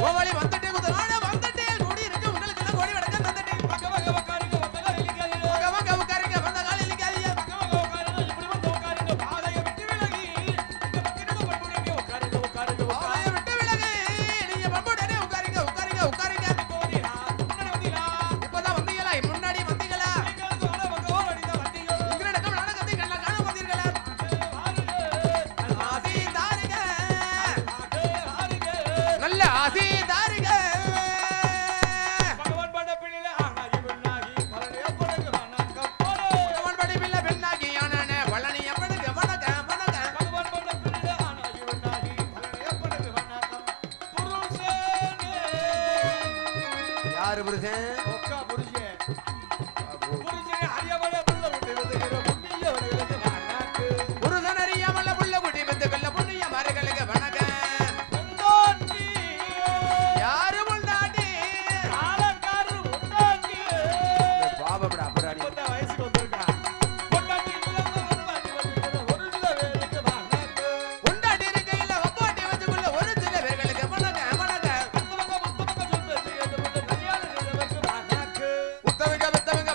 கோவாளி வந்துட்டே குதறானே வந்துட்டே கூடி இருக்கு உங்களுக்கு எல்லாம் கோடி வடக்க தந்தட்டே பக்க பக்க உட்காருங்க வந்த கால் இலிக்காதீங்க பக்க பக்க உட்காருங்க வந்த கால் இலிக்காதீங்க பக்க பக்க உட்காருங்க இப்படி வந்து உட்காருங்க பாதைய விட்டு விலகி இந்த பக்கத்துல பண்புடனே உட்காருங்க உட்காருங்க பாதைய விட்டு விலகி நீங்க பண்புடனே உட்காருங்க உட்காருங்க உட்காருங்க போறீங்களா முன்னாடி வந்தீங்களா இப்பதான் வந்தீங்களா முன்னாடி வந்தீங்களா உங்களுக்கு வர பக்கவா அடிதான் வந்தீங்க இங்க நடக்க நடக்கத்தை கண்ண காண வந்தீர்களா ஆசி தாரிக நல்ல ஆசி தாரிக பகவான் பட பிள்ளைல ஆனாகி பெண்ணாகி பலனே படகு வணக்கம் போடு பகவான் பட பிள்ளை பெண்ணாகி ஆனானே பலனி எப்படகு வணக்கம் வணக்கம் பகவான் பட பிள்ளை ஆனாகி பெண்ணாகி பலனே படகு வணக்கம் புருஷனே யார் புருஷன் ஒக்கா புருஷன் புருஷனே அறியவள புள்ள விட்டு விடுகிற புண்ணிய வரையிலே வணக்கம் புருஷன் அறியவள புள்ள விட்டு விடுகிற புண்ணிய மரங்களுக்கு வணக்கம் பொண்டாட்டி யாரு பொண்டாட்டி காலக்காரு பொண்டாட்டி பாபடா அப்புறாடி இந்த வயசுக்கு வந்திருக்கா பொண்டாட்டி இல்லங்க பொண்டாட்டி வச்சுக்குள்ள ஒரு சில வேலைக்கு வணக்கம் பொண்டாட்டி இருக்கையில வப்பாட்டி வச்சுக்குள்ள ஒரு சில வேலைக்கு வணக்கம் வணக்கம் உத்தவங்க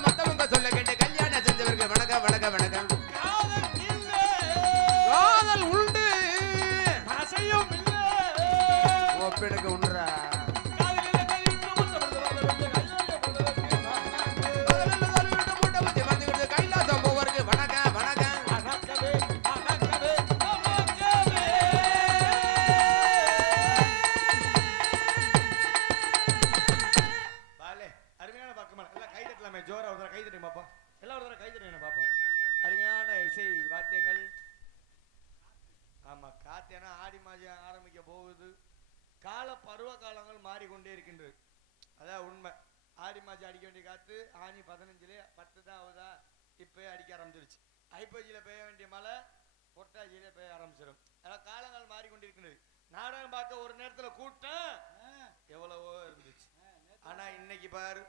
மத்தவங்க சொல்ல கேட்டு கல்யாணம் செஞ்சவருக்கு வணக்கம் வணக்கம் வணக்கம் காதல் உண்டு ஆசையும் இல்ல ஒப்பெடுக்க உண்றா கைலாசம் போவருக்கு வணக்கம் வணக்கம் பாலே அருமையான பக்கமா எல்லாம் கை தட்டலாமே ஜோரா ஒரு கை தட்டுங்க பாப்பா எல்லாம் ஒரு கை தட்டுங்க பாப்பா அருமையான இசை வாத்தியங்கள் ஆமா காத்தேனா ஆடி மாதம் ஆரம்பிக்க போகுது கால பருவ காலங்கள் மாறிக்கொண்டே இருக்கின்றது அதான் உண்மை ஆடி மாதம் அடிக்க வேண்டிய காத்து ஆனி 15 10 தான் ஆகுதா இப்பயே அடிக்க ஆரம்பிச்சிருச்சு ஐப்பசியில பெய்ய வேண்டிய மழை புரட்டாசியில பெய்ய ஆரம்பிச்சிடும் அதான் காலங்கள் மாறிக்கொண்டிருக்கின்றது நாடகம் பார்க்க ஒரு நேரத்துல கூட்டம் எவ்வளவோ இருந்துச்சு ஆனா இன்னைக்கு பாரு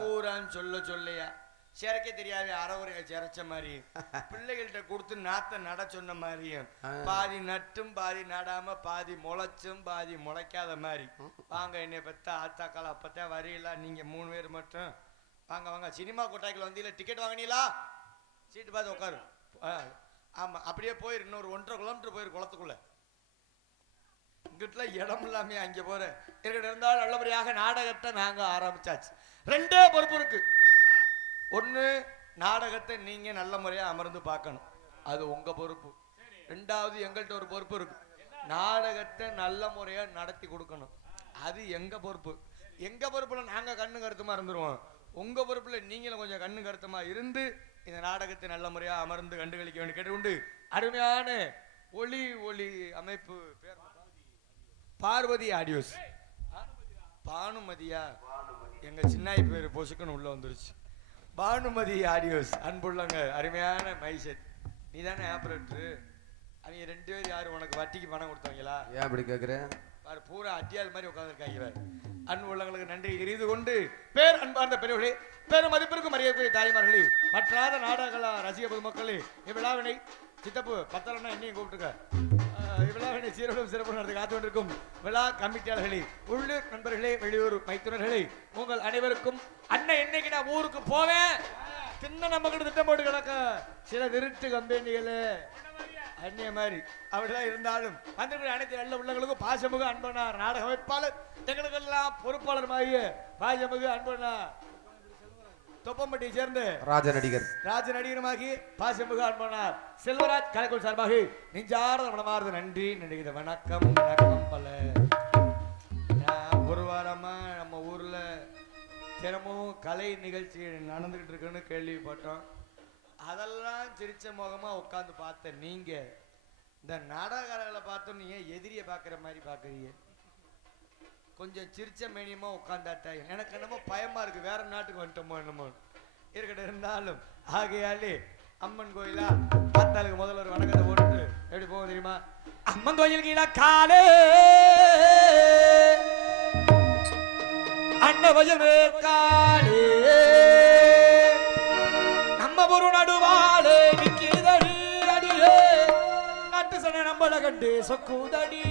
பூரான்னு சொல்லையா சிறக்க தெரியாது அறவுரைய சிறைச்ச மாதிரி பிள்ளைகள்கிட்ட கொடுத்து நாத்த நட சொன்ன மாதிரியும் பாதி நட்டும் பாதி நடாம பாதி முளைச்சும் பாதி முளைக்காத மாதிரி வாங்க என்னை பெத்த ஆத்தாக்கால அப்பத்தான் வரையில நீங்க 3 பேர் மட்டும் வாங்க வாங்க சினிமா கொட்டாய்க்குள்ள வந்தீங்களா டிக்கெட் வாங்கினீங்களா சீட்டு பார்த்து உட்காரு ஆமா அப்படியே போயிரு இன்னொரு 1.5 கிலோமீட்டர் போயிரு குளத்துக்குள்ள இங்கிட்ட இடம் இல்லாமே அங்க போற இருக்கிட்ட இருந்தாலும் நல்லபடியாக நாடகத்தை நாங்க ஆரம்பிச்சாச்சு 2 பொறுப்பு இருக்கு ஒண்ணு நாடகத்தை நீங்க நல்ல முறையா அமர்ந்து பார்க்கணும் அது உங்க பொறுப்பு 2வது எங்கள்கிட்ட ஒரு பொறுப்பு இருக்கு நாடகத்தை நல்ல முறையா நடத்தி கொடுக்கணும் அது எங்க பொறுப்பு எங்க பொறுப்புல நாங்க கண்ணு கருத்துமா இருந்துருவோம் உங்க பொறுப்புல நீங்களும் கொஞ்சம் கண்ணு கருத்துமா இருந்து இந்த நாடகத்தை நல்ல முறையா அமர்ந்து கண்டுகளிக்க வேண்டிய கேட்டுக்கொண்டு அருமையான ஒளி அமைப்பு பேர் பார்வதி ஆடியோஸ் பானுமதியா எங்க சின்னாய் பேரு பொசுக்குன்னு உள்ள வந்துருச்சு பானுமதி ஆடியோஸ் அன்புள்ளங்க அருமையான மைசெட் நீ தானே ஆப்ரேட்டரு அவங்க 2 பேர் யாரு உனக்கு வட்டிக்கு பணம் கொடுத்தாங்களா ஏன் அப்படி கேட்குறேன் பாரு பூரா அட்டியால் மாதிரி உட்காந்துருக்காங்க அன்பு உள்ளவங்களுக்கு நன்றி தெரிந்து கொண்டு பேர் அன்பார்ந்த பெரியவர்களே பெரும் மதிப்பிற்கும் மரியாதை தாய்மார்களே மற்றாத நாடகங்களா ரசிக பொதுமக்களே இவ்விழாவினை சித்தப்பு பத்தலன்னா என்னையும் கூப்பிட்டுக்க இவ்விழாவினை சீரடும் சிறப்பு நடத்தி காத்து கொண்டிருக்கும் விழா கமிட்டியாளர்களே உள்ளூர் நண்பர்களே வெளியூர் மைத்துனர்களே உங்கள் அனைவருக்கும் அண்ணன் என்னைக்கு நான் ஊருக்கு போவேன் தின்ன நம்ம கிட்ட திட்டம் போட்டு கிடக்க சில திருட்டு கம்பெனிகளே அந்நிய மாதிரி அப்படிதான் இருந்தாலும் வந்திருக்கிற அனைத்து நல்ல உள்ளங்களுக்கும் பாசமுக அன்பனார் நாடக அமைப்பாளர் எங்களுக்கெல்லாம் பொறுப்பாளர் ஆகிய பாசமுக அன்பனார் தொப்பம்பட்டியை சேர்ந்த ராஜ நடிகருமாகி பாசமுக அன்பனார் செல்வராஜ் கலைக்குள் சார்பாக நெஞ்சார்ந்த மனமார்ந்த நன்றி நடிகிற வணக்கம் வணக்கம் பல ஒரு வாரமா நம்ம ஊர்ல தினமும் கலை நிகழ்ச்சி நடந்துகிட்டு இருக்குன்னு கேள்விப்பட்டோம் அதெல்லாம் சிரிச்ச முகமா உட்காந்து பார்த்த நீங்க இந்த நாடகங்களை பார்த்தோம் நீங்க எதிரிய பாக்குற மாதிரி பாக்குறீங்க கொஞ்சம் சிரிச்ச மேனியமா உட்காந்தாட்டா எனக்கு என்னமோ பயமா இருக்கு வேற நாட்டுக்கு வந்துட்டோமோ என்னமோ இருக்கட்டும் இருந்தாலும் ஆகையாலே அம்மன் கோயிலா பார்த்தாலுக்கு முதல்ல ஒரு வணக்கத்தை போட்டு எப்படி போகும் தெரியுமா அம்மன் கோயில் கீழே காலே அன்னபஜமே காலே நம்ம ஒரு நடுவாளே நிக்கிறதடி அடியே நாட்டு சன நம்மள கண்டு சொக்குதடி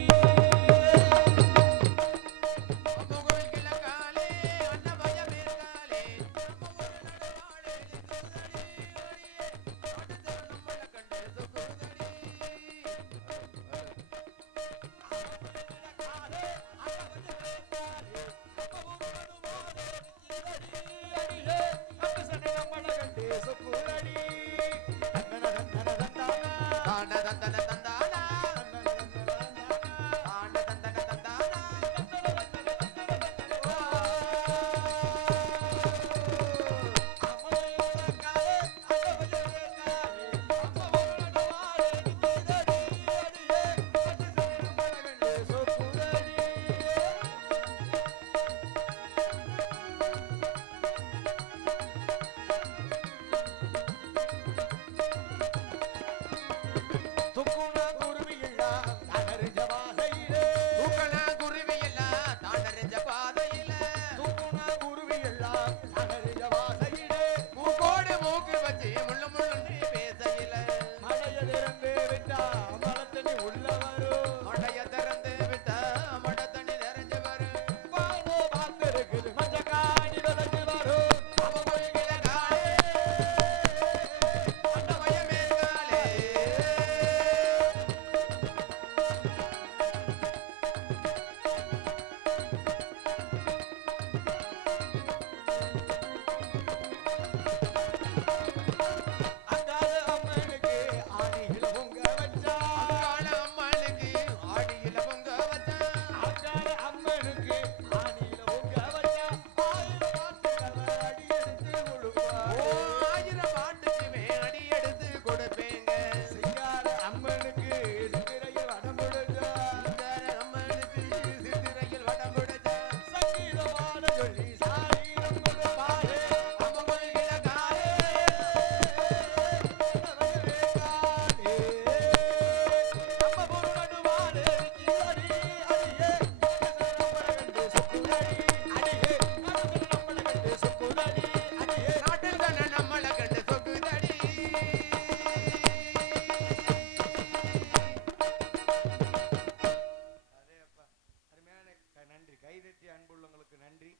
கைதட்டி அன்புள்ளவங்களுக்கு நன்றி.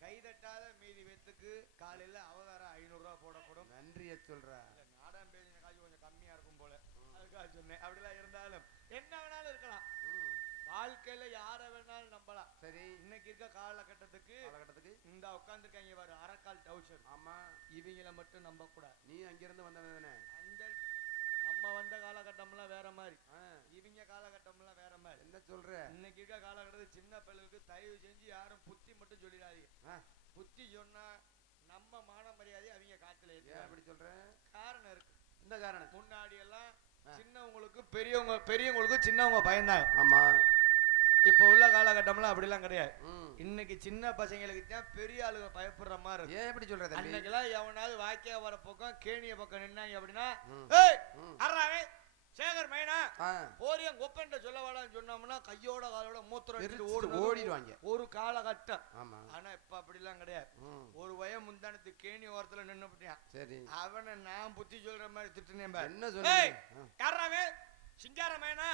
கைதட்டாத மீதி பேத்துக்கு காலையில அவதாரம் 500 ரூபா போடப்படும். நன்றிய சொல்ற. நாடகம் பேசின காசு கொஞ்சம் கம்மியா இருக்கும் போல, அதுக்காக சொன்னேன். அப்படிலாம் இருந்தாலும் என்ன வேணாலும் இருக்கலாம், வாழ்க்கையில யார வேணாலும் நம்பலாம். சரி, இன்னைக்கு இருக்க காலகட்டத்துக்கு இந்த உட்காந்துருக்காங்க பாரு, அரக்கால் டவுசர். ஆமா, இவங்கள மட்டும் நம்ப கூடாது. நீ அங்கிருந்து வந்தவனே. அந்த நம்ம வந்த காலகட்டம்லாம் வேற மாதிரி, இவங்க காலகட்டம்லாம் வேற மாதிரி. என்ன சொல்ற? இன்னைக்கு இருக்க காலகட்டத்துக்கு சின்ன பிள்ளைகளுக்கு தயவு செஞ்சு யாரும் புத்தி மட்டும் சொல்லிடாதீங்க. புத்தி சொன்னா நம்ம மான மரியாதை அவங்க காத்துல ஏத்து. அப்படி சொல்றேன், காரணம் இருக்கு. இந்த காரணம், முன்னாடி எல்லாம் சின்னவங்களுக்கு பெரியவங்களுக்கு சின்னவங்க பயந்தாங்க. ஆமா, இப்ப உள்ள காலகட்டம்லாம் அப்படிலாம் கிடையாது. இன்னைக்கு சின்ன பசங்களுக்கு தான் பெரிய ஆளுங்க பயப்படுற மாதிரி இருக்கு. ஏன் எப்படி சொல்றது? அன்னைக்கெல்லாம் எவனாவது வாக்கியா வர பக்கம் கேணிய பக்கம் நின்னாங்க அப்படின்னா, சேகர் மைனா போரியம் கொப்பன்ற சொல்ல வாடான்னு சொன்னோம்னா கையோட காலோட மூத்திரம் ஓடிடுவாங்க ஒரு காலகட்டம். ஆனா இப்ப அப்படிலாம் கிடையாது. ஒரு வயம் முந்தானத்து கேணி ஓரத்துல நின்னுட்டான், சரி, அவனை நான் புத்தி சொல்ற மாதிரி திட்டுனேன். என்ன சொல்ல யாராவே சிங்காரமேனா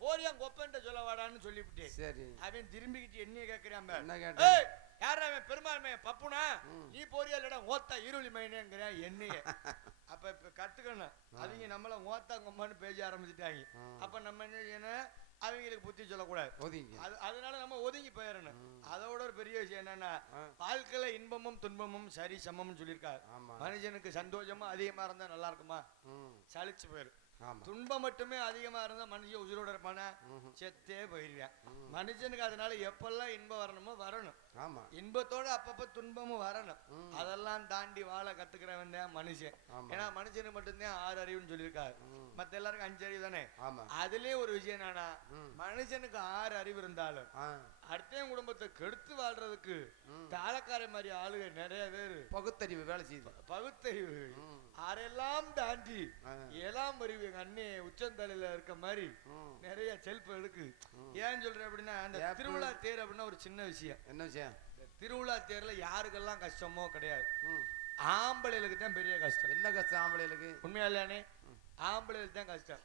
போரியம் கொப்பன்ற சொல்ல வாடான்னு சொல்லிவிட்டேன். சரி, அவன் திரும்பிக்கிட்டு என்னைய கேட்கிறான், யார அவன் பெருமாள்மே பப்புனா நீ போரியா இல்லடா ஓத்தா இருளி மைனேங்கிறான் என்னைய. அப்ப இப்ப கத்துக்கணும், அவங்க நம்மள ஓத்தா கொம்பான்னு பேச ஆரம்பிச்சுட்டாங்க. அப்ப நம்ம என்ன செய்யணும், அவங்களுக்கு புத்தி சொல்லக்கூடாது, அதனால நம்ம ஒதுங்கி போயிடணும். அதோட ஒரு பெரிய விஷயம் என்னன்னா, வாழ்க்கையில இன்பமும் துன்பமும் சரி சமம்னு சொல்லியிருக்காரு. மனுஷனுக்கு சந்தோஷமா அதிகமா இருந்தா நல்லா இருக்குமா? சலிச்சு போயிரு. துன்பம் மட்டுமே அதிகமா இருந்தா மனுஷன் உயிரோட இருப்பானா? செத்தே போயிருவேன். மனுஷனுக்கு அதனால எப்பெல்லாம் இன்பம் வரணுமோ வரணும். ஆமா, இன்பத்தோட அப்பப்ப துன்பமும் வரணும். அதெல்லாம் தாண்டி வாழ கத்துக்கிறவன் தான் மனுஷன். ஏன்னா மனுஷனுக்கு மட்டும்தான் 6 அறிவுன்னு சொல்லியிருக்காரு, மத்த எல்லாருக்கும் 5 அறிவு தானே. அதுலயே ஒரு விஷயம் என்னன்னா, மனுஷனுக்கு 6 அறிவு இருந்தாலும் அடுத்த குடும்பத்தை கெடுத்து வாழ்றதுக்கு தாளக்காரை மாதிரி ஆளுக நிறைய பேரு பகுத்தறிவு வேலை செய்யுது. பகுத்தறிவு அரெல்லாம் தாண்டி 7ஆம் அறிவு எங்க அண்ணே உச்சந்தலையில இருக்க மாதிரி நிறைய செல்ஃப் எடுக்கு. ஏன் சொல்றேன் அப்படின்னா, அந்த திருவிழா தேர் அப்படின்னா ஒரு சின்ன விஷயம். என்ன விஷயம்? திருவிழா தேர்ல யாருக்கெல்லாம் கஷ்டமோ கிடையாது, ஆம்பளைகளுக்கு தான் பெரிய கஷ்டம். என்ன கஷ்டம் ஆம்பளைகளுக்கு? உண்மையா இல்லையானே, ஆம்பளைகளுக்கு தான் கஷ்டம்.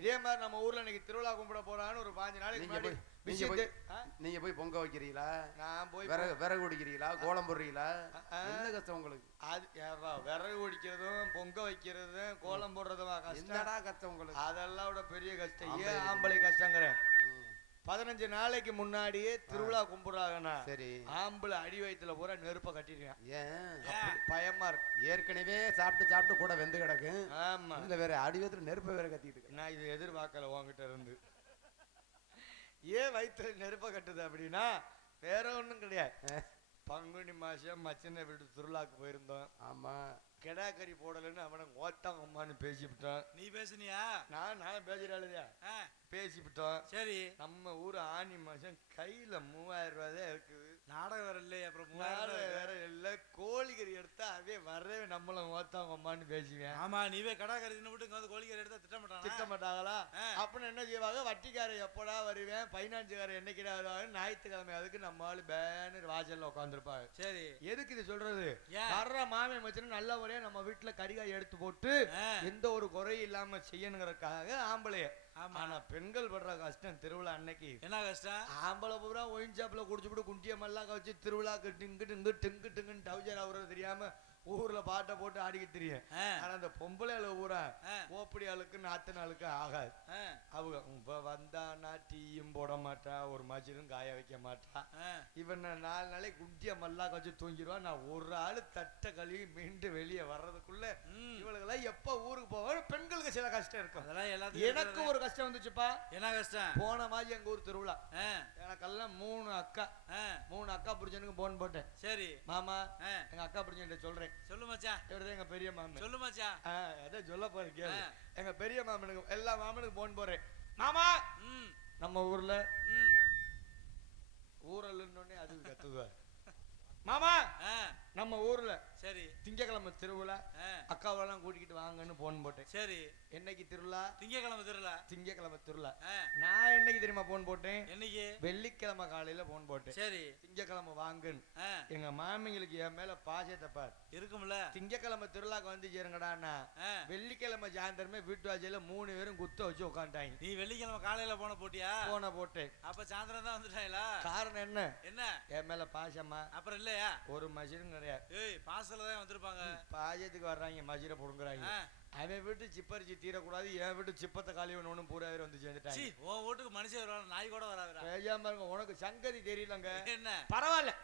இதே மாதிரி நம்ம ஊர்ல இன்னைக்கு திருவிழா கும்பிட போறான்னு ஒரு 5 நாளைக்கு முன்னாடி நீங்க போய் பொங்க வைக்கிறீங்களா? நான் போய் விறகு ஒடிக்கிறீங்களா? கோலம் போடுறீங்களா? என்ன கஷ்டம் உங்களுக்கு? அது விறகு ஒடிக்கிறதும் பொங்க வைக்கிறதும் கோலம் போடுறதும் என்னடா கஷ்டம் உங்களுக்கு? அதெல்லாம் பெரிய கஷ்டம். ஏன் ஆம்பளை கஷ்டங்கிறேன், 15 நாளைக்கு முன்னாடியே திருவிழா கும்பிடுறாங்கன்னா, சரி, ஆம்பளை அடி வயிற்றுல பூரா நெருப்ப கட்டிருக்கேன். ஏன் பயமா இருக்கு? ஏற்கனவே சாப்பிட்டு கூட வெந்து கிடக்கு. ஆமா, இதுல வேற அடி வயிற்றுல நெருப்ப வேற கட்டிட்டு. நான் இது எதிர்பார்க்கல உங்ககிட்ட இருந்து. ஏன் வயிற்றுல நெருப்ப கட்டுது அப்படின்னா வேற ஒண்ணும் கிடையாது. பங்குனி மாசம் மச்சின வீட்டு திருவிழாக்கு போயிருந்தோம். ஆமா, கெடாக்கறி போடலன்னு அவனை ஓத்தாங்க அம்மான்னு பேசிவிட்டான். நீ பேசுனியா? நான் பேசுறாளுதா பேசிவிட்டோம். சரி, நம்ம ஊர் ஆனி மாசம் கையில 3000 ரூபாய் தான் இருக்குது. நாடகம் வேற இல்லையா? அப்புறம் 3000 வேற இல்ல, கோழிக்கறி எடுத்தா அதே வரவே நம்மளும் ஓத்தாங்க அம்மான்னு பேசுவேன். ஆமா, நீவே கடாக்கறி தின்னு கோழிக்கறி எடுத்தா திட்டமாட்டாங்களா? அப்படின்னு என்ன செய்வாங்க, வட்டிக்கார எப்படா வருவேன், பைனான்ஸுக்கார என்னைக்கிடா வருவாங்க, ஞாயிற்றுக்கிழமை அதுக்கு நம்ம ஆளு பேனர் வாசல்ல உட்காந்துருப்பாங்க. சரி, எதுக்கு இது சொல்றது? வர்ற மாமியை மச்சனும் நல்ல ஒரே நம்ம வீட்டுல கறிகாய் எடுத்து போட்டு எந்த ஒரு குறையும் இல்லாம செய்யணுங்கிறதுக்காக ஆம்பளைய. ஆனா பெண்கள் படுற கஷ்டம் திருவிழா அன்னைக்கு. என்ன கஷ்டம்? ஆம்பளை பூரா ஒயின் ஷாப்ல குடிச்சுட்டு குண்டியமெல்லாம் கவச்சு திருவிழாக்கு டிங்கு டவுஜர் ஆகுறது தெரியாம ஊர்ல பாட்டை போட்டு ஆடிக்கிட்டு தெரியும். ஆனா அந்த பொம்பளை ஊரா ஓப்படி ஆளுக்கு நாத்து நாளுக்கு ஆகாது. அவங்க இப்ப வந்தானா டீயும் போட மாட்டா, ஒரு மஜிரும் காய வைக்க மாட்டா. இவன் 4 நாளைக்கு குண்டிய மல்லா கவச்சு தூங்கிடுவான். நான் ஒரு ஆளு தட்டை கழுவி மீண்டு வெளியே வர்றதுக்குள்ள இவளுக்கெல்லாம் எப்ப ஊருக்கு போவாங்க. பெண்களுக்கு சில கஷ்டம் இருக்கும். எனக்கு ஒரு கஷ்டம் வந்துச்சுப்பா. என்ன கஷ்டம்? போன மாதிரி எங்க ஊர் திருவிழா, எனக்கெல்லாம் 3 அக்கா. 3 அக்கா புரிச்சனுக்கு போன் போட்டேன். சரி மாமா, எங்க அக்கா புரிச்சன் சொல்றேன். சொல்லு மச்சான், இவர்தான் எங்க பெரிய மாமன். சொல்லு மச்சான். அதான் சொல்ல போறேன் கேளு. எங்க பெரிய மாமனுக்கு எல்லா மாமனுக்கு போன் போறேன். மாமா, நம்ம ஊர்ல ஊரல்னு அது கத்துவார். மாமா, நம்ம ஊர்ல சரி. திங்கக்கிழமை திருவிழா, அக்காவெல்லாம் கூட்டிக்கிட்டு வாங்கன்னு போன் போட்டேன். சரி. என்னைக்கு திருவிழா? திங்கக்கிழமை திருவிழா. திங்கக்கிழமை திருவிழா. நான் என்னைக்கு தெரியுமா போன் போட்டேன்? என்னைக்கு? வெள்ளிக்கிழமை காலையில போன் போட்டேன். சரி. திங்கக்கிழமை வாங்குன்னு. எங்க மாமிங்களுக்கு என் மேல பாசத்தை பார் இருக்கும்ல. திங்கக்கிழமை திருவிழாக்கு வந்து சேருங்கடான்னா வெள்ளிக்கிழமை சாயந்தரமே வீட்டு வாசையில 3 பேரும் குத்த வச்சு உட்காந்துட்டாங்க. நீ வெள்ளிக்கிழமை காலையில போன போட்டியா? போன போட்டேன். அப்ப சாயந்தரம் தான் வந்துட்டாங்களா? காரணம் என்ன? என்ன? என் மேல பாசமா? அப்புறம் இல்லையா? ஒரு மசிரும் கிடையாது. ஏய் பாசல தான் வந்திருப்பாங்க. பாஜத்துக்கு வர்றாங்க, மசிர புடுங்குறாங்க. அவன் வீட்டு சிப்பரிச்சு தீரக்கூடாது, என் வீட்டு சிப்பத்தை காலி ஒண்ணு பூரா பேர் வந்து சேர்ந்துட்டாங்க. உன் வீட்டுக்கு மனுஷன் வருவாங்க, நாய் கூட வராதுடா. பேசாம இருங்க, உனக்கு சங்கதி தெரியலங்க. என்ன? பரவாயில்ல,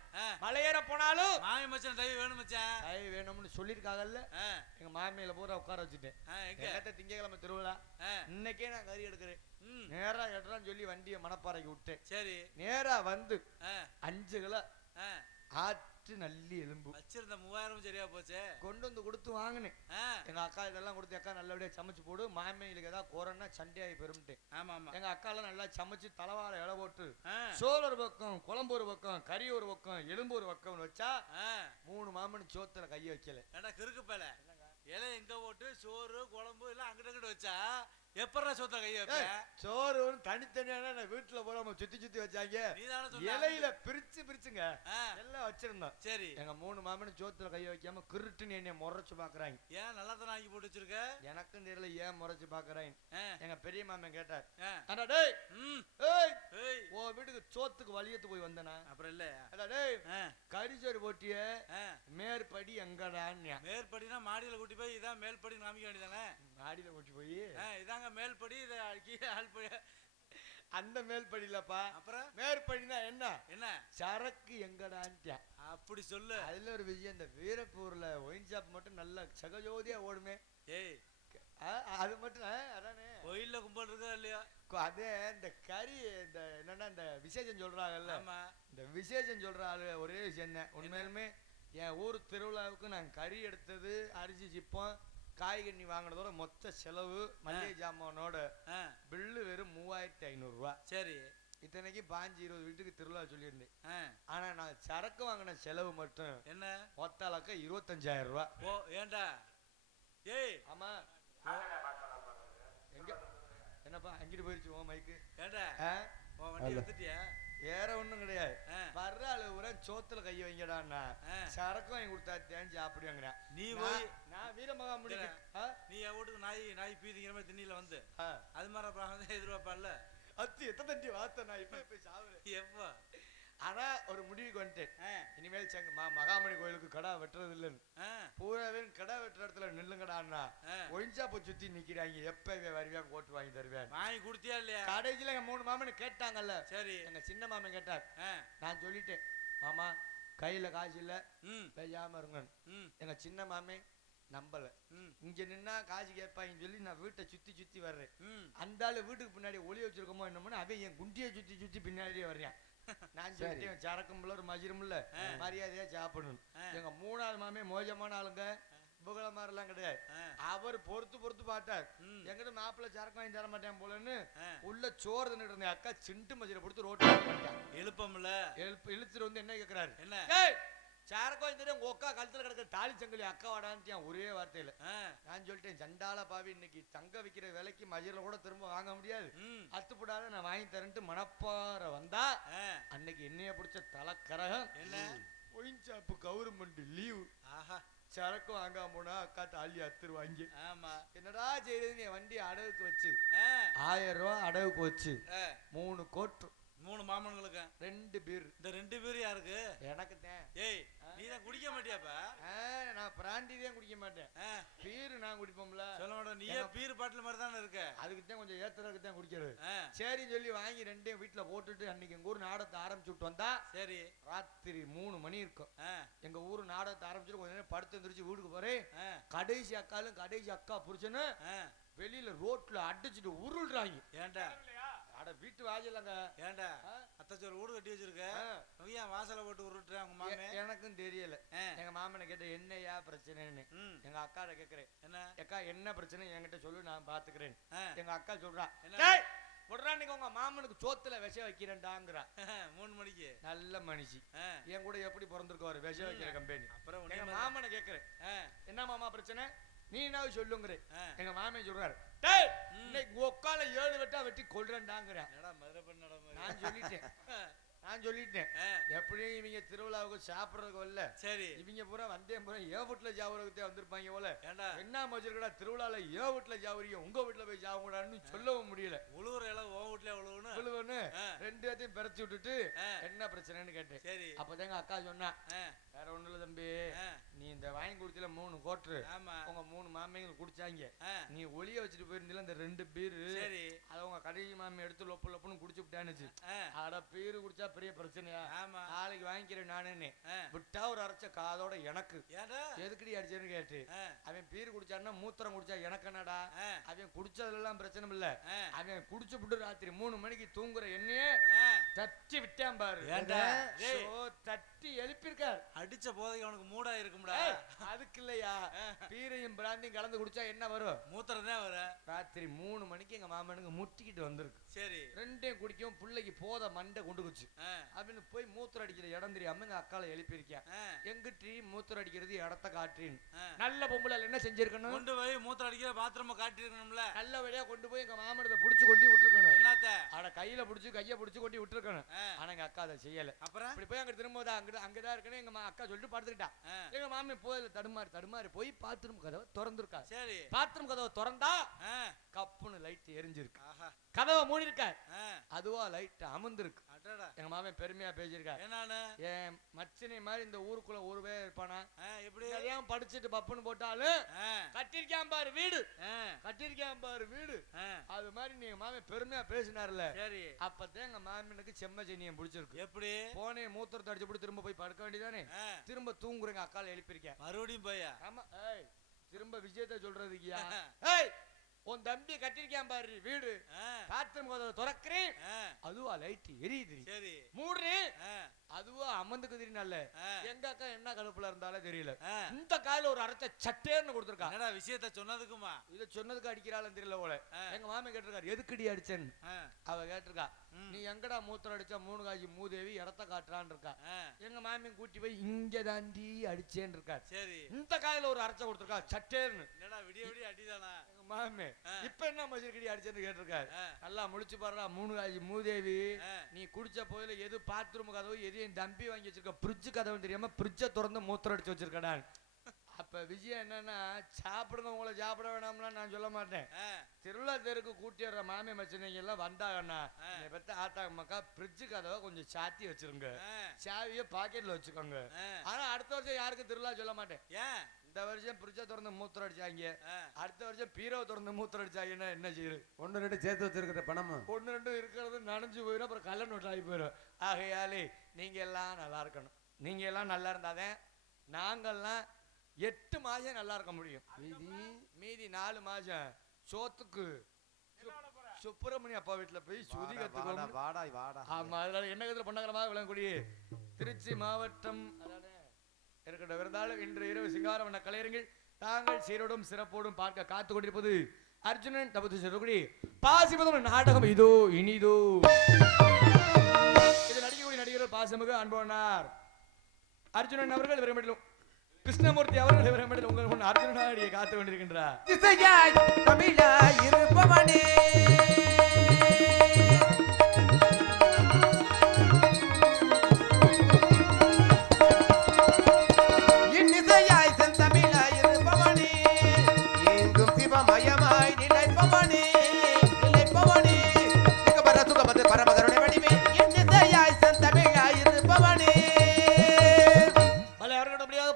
மலையேற போனாலும் மாமி மச்சான் தயவு வேணும் மச்சான். தயவு வேணும்னு சொல்லிருக்காங்கல்ல. எங்க மாமியில பூரா உட்கார வச்சுட்டேன். திங்கக்கிழமை திருவிழா, இன்னைக்கே நான் கறி எடுக்கிறேன். நேரா எடுறான்னு சொல்லி வண்டியை மணப்பாறைக்கு விட்டேன். சரி. நேரா வந்து 5 கிலோ ஆற்று நல்லி எலும்பு வச்சிருந்த 3000 சரியா போச்சு. கொண்டு வந்து கொடுத்து வாங்கினேன். எங்க அக்கா இதெல்லாம் கொடுத்து, அக்கா நல்லபடியா சமைச்சு போடு, மாமிகளுக்கு ஏதாவது கோரன்னா சண்டையாகி பெருமிட்டேன். ஆமா ஆமா. எங்க அக்கா எல்லாம் நல்லா சமைச்சு தலைவாழை இலை போட்டு சோறு ஒரு பக்கம், குழம்பு ஒரு பக்கம், கறி ஒரு பக்கம், எலும்பு ஒரு பக்கம் வச்சா 3 மாமன் சோத்துல கைய வைக்கல. ஏன்னா கிறுக்கு பேல இலை எங்க போட்டு சோறு குழம்பு எல்லாம் அங்கிட்ட அங்கிட்ட வச்சா எப்படா சோத்துல கைய வைப்ப? சோறு தனித்தனியான வீட்டுல போல சுத்தி சுத்தி வச்சாங்க. இலையில பிரிச்சுங்க எல்லாம் வச்சிருந்தோம். சரி. எங்க 3 மாமனும் சோத்துல கைய வைக்காம கிருட்டுன்னு என்னைய முறைச்சு பாக்குறாங்க. ஏன் நல்லா தானே ஆக்கி போட்டு வச்சிருக்க? எனக்கும் தெரியல ஏன் முறைச்சு பாக்குறாங்க. எங்க பெரிய மாமன் கேட்டார், ஓ வீட்டுக்கு சோத்துக்கு வலியத்து போய் வந்தனா? அப்புறம் இல்ல கரிசோறு போட்டிய மேற்படி எங்கடான்னு. மேற்படினா மாடியில கூட்டி போய் இதான் மேல்படி காமிக்க வேண்டியதானே? மாடியில கூட்டி போய் இதாங்க மேல்படி, அந்த மேல்படியிலப்பா. அப்புறம் மேற்படினா என்ன? என்ன சரக்கு எங்கடான்ட்டியா? அப்படி சொல்லு. அதுல ஒரு விஷயம், இந்த வீரப்பூர்ல ஒயின் ஷாப் மட்டும் நல்லா சகஜோதியா ஓடுமே. ஏய் அது மட்டும் அதானே கோயில்ல கும்பல் இருக்கா இல்லையா? அதே இந்த கறி, இந்த என்னன்னா இந்த விசேஷம் சொல்றாங்கல்ல, இந்த விசேஷம் சொல்ற ஆளு ஒரே விஷயம் தான். உண்மையிலுமே என் ஊர் திருவிழாவுக்கு நான் கறி எடுத்தது, அரிசி சிப்பம், காய்கறி வாங்கினதோட மொத்த செலவு மளிகை ஜாமானோட பில்லு வெறும் 3500 ரூபா. சரி. இத்தனைக்கு 15-20 வீட்டுக்கு திருவிழா சொல்லியிருந்தேன். ஆனா நான் சரக்கு வாங்கின செலவு மட்டும் என்ன மொத்தலக்க 25,000 ரூபா. ஓ ஏண்டா? ஏய் ஆமா. எங்க என்னப்பா அங்கிட்டு போயிருச்சு உன் மைக்கு? ஏண்டா உன் வண்டி எடுத்துட்டியா? வேற ஒண்ணும் கிடையாது. வர்ற அளவு சோத்துல கைய வைங்கடான்னா சரக்கு வாங்கி கொடுத்தா சாப்பிடுவாங்க. நீ போய் நான் வீரமகா முடிக்க நீ என் வீட்டுக்கு நாய் பீதிங்கிற மாதிரி திண்ணில வந்து அது மாதிரி எதிர்பார்ப்பான்ல. அத்து எத்தனை தண்டி வார்த்தை நான் இப்ப சாவுறேன் எப்ப. ஆனா ஒரு முடிவுக்கு வந்துட்டேன், இனிமேல் மகாமணி கோயிலுக்கு கடா வெட்டுறது இல்லைன்னு. பூராவே கடா வெட்டுற இடத்துல நில்லுங்கடான்னா ஒயின்ஷா போய் சுத்தி நிக்கிறாங்க. எப்ப வருவேன் ஓட்டு வாங்கி தருவேன். வாங்கி கொடுத்தியா இல்லையா? கடைசியில எங்க 3 மாமனு கேட்டாங்கல்ல. சரி. எங்க சின்ன மாமன் கேட்டார். நான் சொல்லிட்டேன், மாமா கையில காசு இல்ல, பேசாம இருங்க. எங்க சின்ன மாமே நம்பல. இங்க நின்னா காசு கேட்பாங்கன்னு சொல்லி நான் வீட்டை சுத்தி சுத்தி வர்றேன். அந்த ஆளு வீட்டுக்கு பின்னாடி ஒளி வச்சிருக்கோமோ என்னமோ அவன் என் குண்டியை சுத்தி சுத்தி பின்னாடியே வர்றேன். நான் சொல்லிட்டேன், சரக்கும் இல்ல ஒரு மஜிரும் இல்ல, மரியாதையா சாப்பிடணும். எங்க 3ஆவது மாமே மோஜமான ஆளுங்க, புகழ மாதிரிலாம் கிடையாது. அவர் பொறுத்து பார்த்தார். எங்கிட்ட மாப்பிள்ள சரக்கு வாங்கி தர மாட்டேன் போலன்னு உள்ள சோறு தின்னுட்டு இருந்தேன். அக்கா சிண்டு மஜிரை கொடுத்து ரோட்டு எழுப்பம்ல இழுத்துட்டு வந்து என்ன கேட்கிறாரு, என்ன சரக்கு வாங்கி தர உங்க அக்கா கழுத்துல கிடக்கிற தாலி சங்கிலி அக்கா வாடான்னு ஒரே வார்த்தையில. நான் சொல்லிட்டேன், சண்டால பாவி இன்னைக்கு தங்க விக்கிற விலைக்கு மஜிரில கூட திரும்ப வாங்க முடியாது, அத்துப்படாத நான் வாங்கி தரேன்ட்டு மணப்பாறை வந்தா அன்னைக்கு என்னைய பிடிச்ச தலைக்கரகம் என்ன ஒயின் ஷாப்பு கவர்மெண்ட் லீவ். ஆஹா, சரக்கு வாங்காம போனா அக்கா தாலி அத்துருவாங்க. ஆமா, என்னடா செய்யுது, வண்டி அடவுக்கு வச்சு 1000 ரூபா அடவுக்கு வச்சு 3 கோட்டு 3 மாமன்களுக்கு 2 பீர். இந்த 2 பீர் யாருக்கு? எனக்கு தான். ஏய் நீ தான் குடிக்க மாட்டியாப்பா? நான் பிராண்டி தான் குடிக்க மாட்டேன். பீர் நான் குடிப்போம்ல. சொல்ல மாட்டேன், நீயே பீர் பாட்டில் மாதிரி தானே இருக்க. அதுக்கு தான் கொஞ்சம் ஏத்துறதுக்கு தான் குடிக்கிறது. சரின்னு சொல்லி வாங்கி 2 வீட்டுல போட்டுட்டு அன்னைக்கு எங்க ஊர் நாடகத்தை ஆரம்பிச்சு விட்டு வந்தா. சரி. ராத்திரி 3 மணி இருக்கும். எங்க ஊர் நாடகத்தை ஆரம்பிச்சுட்டு கொஞ்ச நேரம் படுத்து எந்திரிச்சு வீட்டுக்கு போறேன். கடைசி அக்காலும் கடைசி அக்கா புருஷனு வெளியில ரோட்ல அடிச்சுட்டு உருள்றாங்க. ஏன்டா அட வீட்டு வாசலங்க. ஏன்டா அத்தச்சோர் வீடு கட்டி வச்சிருக்க, ஏன் வாசல போட்டு உருட்டுறேன் உங்க மாமே? எனக்கும் தெரியல. எங்க மாமனை கேட்ட என்னையா பிரச்சனைன்னு. எங்க அக்காட கேக்குறேன், என்ன அக்கா என்ன பிரச்சனை என்கிட்ட சொல்லு, நான் பாத்துக்கிறேன். எங்க அக்கா சொல்றா, உடனே உங்க மாமனுக்கு சோத்துல விஷம் வைக்கிறேன்டாங்கிறா. 3 மணிக்கு நல்ல மனுஷி. என் கூட எப்படி பிறந்திருக்காரு விஷம் வைக்கிற கம்பெனி. அப்புறம் எங்க மாமனை கேக்குறேன், என்ன மாமா பிரச்சனை, நீ என்ன சொல்லுங்கிறேன். எங்க மாமன் சொல்றாரு, டேய் இன்னைக்கு ஒக்கால 7 வெட்டா வெட்டி கொல்றேன்டாங்கற. என்னடா மதுரை பண்ணடா மாதிரி. நான் சொல்லிட்டேன் எப்படியும் இவங்க திருவிழாவுக்கு சாப்பிடுறதுக்கு வரல. சரி இவங்க பூரா வந்தேன் பூரா ஏன் வீட்டுல ஜாவறதுக்கே வந்திருப்பாங்க போல. ஏண்டா என்ன மஜிருக்கடா திருவிழால ஏன் வீட்டுல ஜாவறீங்க, உங்க வீட்டுல போய் ஜாவக்கூடாதுன்னு சொல்லவும் முடியல. உழுவுற எல்லாம் உன் வீட்டுல உழுவுன்னு 2 பேத்தையும் பிறச்சு விட்டுட்டு என்ன பிரச்சனைன்னு கேட்டேன். சரி அப்பதான் எங்க அக்கா சொன்னா, வேற ஒண்ணு இல்ல தம்பி, நீ இந்த வாங்கி குடிச்சல 3 கோட்டரு உங்க 3 மாமியங்க குடிச்சாங்க, நீ ஒளிய வச்சுட்டு போயிருந்தீல இந்த 2 பீரு, அத உங்க கடைசி மாமி எடுத்து லொப்பு லொப்புன்னு குடிச்சு விட்டானுச்சு. அட பீரு குடிச்சா பெரிய பிரச்சனையா, நாளைக்கு வாங்கிக்கிறேன் நானு விட்டா ஒரு அரைச்ச காதோட எனக்கு எதுக்கடி அடிச்சேன்னு கேட்டு, அவன் பீரு குடிச்சான்னா மூத்திரம் குடிச்சா எனக்கு என்னடா, அவன் குடிச்சதுல எல்லாம் பிரச்சனை இல்ல, அவன் குடிச்சு விட்டு ராத்திரி 3 மணிக்கு தூங்குற என்னையே தட்டி விட்டான் பாரு. தட்டி எழுப்பிருக்காரு. அடிச்ச போதைக்கு அவனுக்கு மூடா இருக்கும்டா. அதுக்கு இல்லையா, பீரையும் பிராந்தியும் கலந்து குடிச்சா என்ன வரும், மூத்திரம் தான் வரும். ராத்திரி 3 மணிக்கு எங்க மாமனுக்கு முட்டிக்கிட்டு வந்திருக்கு. சரி 2ம் குடிக்கும், பிள்ளைக்கு போத மண்டை கொண்டுக்குச்சு அப்படின்னு போய் மூத்திரம் அடிக்கிற இடம் தெரியாம எங்க அக்கால எழுப்பியிருக்கேன். எங்கிட்டி மூத்திரம் அடிக்கிறது இடத்த காட்டுறீன்னு. நல்ல பொம்பளை என்ன செஞ்சிருக்கணும், கொண்டு போய் மூத்திரம் அடிக்கிற பாத்ரூம் காட்டிருக்கணும்ல. நல்ல வழியா கொண்டு போய் எங்க மாமனத்தை புடிச்சு கொண்டு விட்டுருக்கணும். என்னத்த ஆனா கையில புடிச்சு கைய புடிச்சு கொண்டு விட்டுருக்கணும். ஆனா எங்க அக்கா அதை செய்யல. அப்புறம் இப்படி போய் அங்க திரும்ப அங்கதான் இருக்கணும். எங்க அக்கா சொல்லிட்டு படுத்துக்கிட்டா. எங்க மாமி போயில தடுமாறி போய் பாத்ரூம் கதவை திறந்துருக்கா. சரி பாத்ரூம் கதவை திறந்தா கப்புன்னு லைட் எரிஞ்சிருக்கு. கதவை மூடி இருக்க, அதுவா லைட் அமர்ந்திருக்கு. எங்க மாமன் பெருமையா பேசியிருக்காரு, என் மச்சினை மாதிரி இந்த ஊருக்குள்ள ஒரு பேர் இருப்பானா, எப்படி எதையும் படிச்சுட்டு பப்புன்னு போட்டாலும் கட்டிருக்கான் பாரு வீடு, கட்டிருக்கான் பாரு வீடு, அது மாதிரி நீங்க மாமன் பெருமையா பேசினார்ல. சரி அப்பதான் எங்க மாமனுக்கு செம்ம சென்னியம் பிடிச்சிருக்கு. எப்படி போனே மூத்திரத்தை அடிச்சு போட்டு திரும்ப போய் படுக்க வேண்டியதானே, திரும்ப தூங்குறேங்க அக்கால எழுப்பியிருக்கேன். மறுபடியும் போயா, ஆமா திரும்ப விஷயத்த சொல்றதுக்கியா, உன் தம்பி கட்டிருக்கான் பாரு வீடு, பாத்ரூம் கதவை திறக்கிறேன், அதுவா லைட் எரியுது. சரி மூடுறேன், அதுவா அமர்ந்துக்கு தெரியல. எங்க அக்கா என்ன கடுப்புல இருந்தாலும் தெரியல, இந்த காலையில ஒரு அரைச்ச சட்டேன்னு கொடுத்துருக்கா. என்னடா விஷயத்த சொன்னதுக்குமா, இத சொன்னதுக்கு அடிக்கிறாள் தெரியல போல. எங்க மாமன் கேட்டிருக்காரு, எதுக்கடி அடிச்சேன்னு. அவ கேட்டிருக்கா, நீ எங்கடா மூத்திரம் அடிச்சா 3 காய்ச்சி மூதேவி இடத்த காட்டுறான்னு இருக்கா. எங்க மாமியும் கூட்டி போய் இங்க தாண்டி அடிச்சேன்னு இருக்கா. சரி இந்த காலையில ஒரு அரைச்ச கொடுத்துருக்கா சட்டேன்னு. என்னடா விடிய விடிய அடிதானா எங்க மாமே, இப்ப என்ன மஜிர்கடி அடிச்சேன்னு கேட்டிருக்காரு. நல்லா முழிச்சு பாருடா 3 காய்ச்சி மூதேவி, நீ குடிச்ச போயில எது பாத்ரூம் கதவு எது என் தம்பி வாங்கி வச்சிருக்க பிரிட்ஜ் கதவுன்னு தெரியாம பிரிட்ஜை திறந்து மூத்திரம் அடிச்சு வச்சிருக்கடா. அப்ப விஷயம் என்னன்னா, சாப்பிடுங்க உங்களை சாப்பிட வேணாம்லாம் நான் சொல்ல மாட்டேன். திருவிழா தெருக்கு கூட்டி வர்ற மாமி மச்சினைங்க எல்லாம் வந்தாங்கண்ணா, பெத்த ஆத்தாங்க மக்கா பிரிட்ஜ் கதவை கொஞ்சம் சாத்தி வச்சிருங்க, சாவிய பாக்கெட்ல வச்சுக்கோங்க. ஆனா அடுத்த வருஷம் யாருக்கும் திருவிழா சொல்ல மாட்டேன். ஏன் இந்த வருஷம் பிரிட்ஜை திறந்து மூத்திரம் அடிச்சாங்க, அடுத்த வருஷம் பீரோவை திறந்து மூத்திரம் அடிச்சாங்கன்னா என்ன செய்யுது, 1 2 சேர்த்து வச்சிருக்கிற பணமும் 1 2 இருக்கிறது நனைஞ்சு போயிடும், அப்புறம் கள்ள நோட்டு ஆகி போயிடும். ஆகையாலே நீங்க எல்லாம் நல்லா இருக்கணும். நீங்க எல்லாம் நல்லா இருந்தாதான் நாங்கெல்லாம் 8 மாசம் நல்லா இருக்க முடியும். மீதி 4 மாசம் சோத்துக்கு சுப்பிரமணிய அப்பா வீட்டுல போய் சுதி கத்துக்கணும். ஆமா அதனால என்ன கத்துல பொன்னகரமாக விளங்கக்கூடிய திருச்சி மாவட்டம் இருக்கின்ற விருந்தாலும் இன்று இரவு சிங்காரவண்ண கலையரங்கில் தாங்கள் சீரோடும் சிறப்போடும் பார்க்க காத்து கொண்டிருப்பது அர்ஜுனன் தபத்து சொல்லக்கூடிய பாசிபதம் நாடகம். இதோ இனிதோ இது நடிக்கக்கூடிய நடிகர்கள் பாசமிகு அன்பனார் அர்ஜுனன் அவர்கள் விரும்பிலும் கிருஷ்ணமூர்த்தி அவர்கள் விரும்பிலும் உங்கள் முன் அர்ஜுனனாடியை காத்து கொண்டிருக்கின்றார். இசையாய் தமிழாய் இருப்பவனே இன்னிசையாய் செந்தமிழாய் இருப்பவனே எங்கும் சிவமயமாய் நிலைப்பவனே நிலைப்பவனே சுகபர சுகபது பரமகருணை வடிவே இன்னிசையாய் செந்தமிழாய் இருப்பவனே.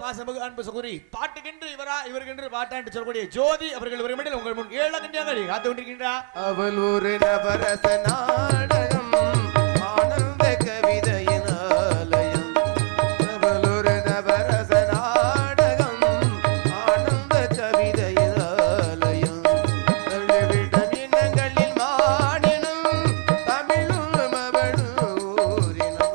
பாசமிகு அன்பு சகோதரி பாட்டுக்கென்று இவருக்கென்று பாட்டாண்டு சொல்லக்கூடிய ஜோதி அவர்கள் விரும்பினால் உங்கள் முன் 7 கண்டியாக காத்து கொண்டிருக்கின்றார். அவள் ஒரு நவரச நாடகம் ஆனந்த கவிதையின் ஆலயம். அவள் ஒரு நவரச நாடகம் ஆனந்த கவிதையின் ஆலயம். தமிழ்விடம் இனங்களில் மானினும் தமிழும் அவளும் ஊரினும்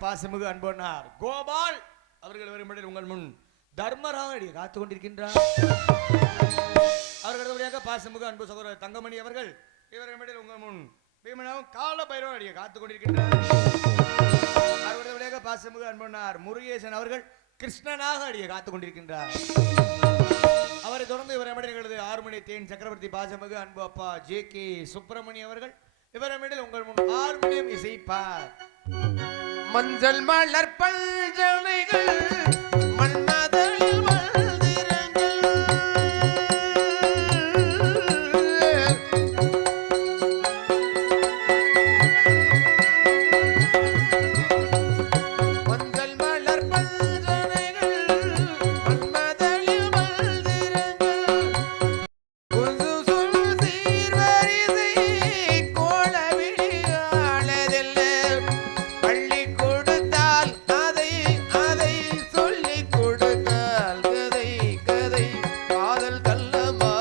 பாசமிகு அன்பனார் கோபால் அவர்கள் வரும்படி உங்கள் முன் தர்மராஜ் காத்து கொண்டிருக்கின்றார். அவர்கள் அடுத்தபடியாக பாசமுக அன்பு சகோதரர் தங்கமணி அவர்கள் இவர்கள் உங்கள் முன் பீமனாவும் கால பைரவடியை காத்துக் கொண்டிருக்கின்றார். அவர்களுடைய பாசமுக அன்பனார் முருகேசன் அவர்கள் கிருஷ்ணனாக அடியை காத்துக் கொண்டிருக்கின்றார். அவரை தொடர்ந்து இவரமிடங்களது 6 மணி தேன் சக்கரவர்த்தி பாசமுக அன்பு அப்பா JK சுப்பிரமணி அவர்கள் இவரமிடல் உங்கள் முன் ஹார்மோனியம் இசைப்பார். மஞ்சள் மலர் பஞ்சனைகள் மன்னதளில் மல்திரங்கள் மஞ்சள் மலர் பஞ்சனைகள் மன்மதளில் மல்திரங்கள் புது சொல் சீர்வரிசை கோலவிழியாளதெல்ல பள்ளி கொடுத்தால் அதை சொல்லி கொடுத்தால் கதை கதை காதல் கல்லமா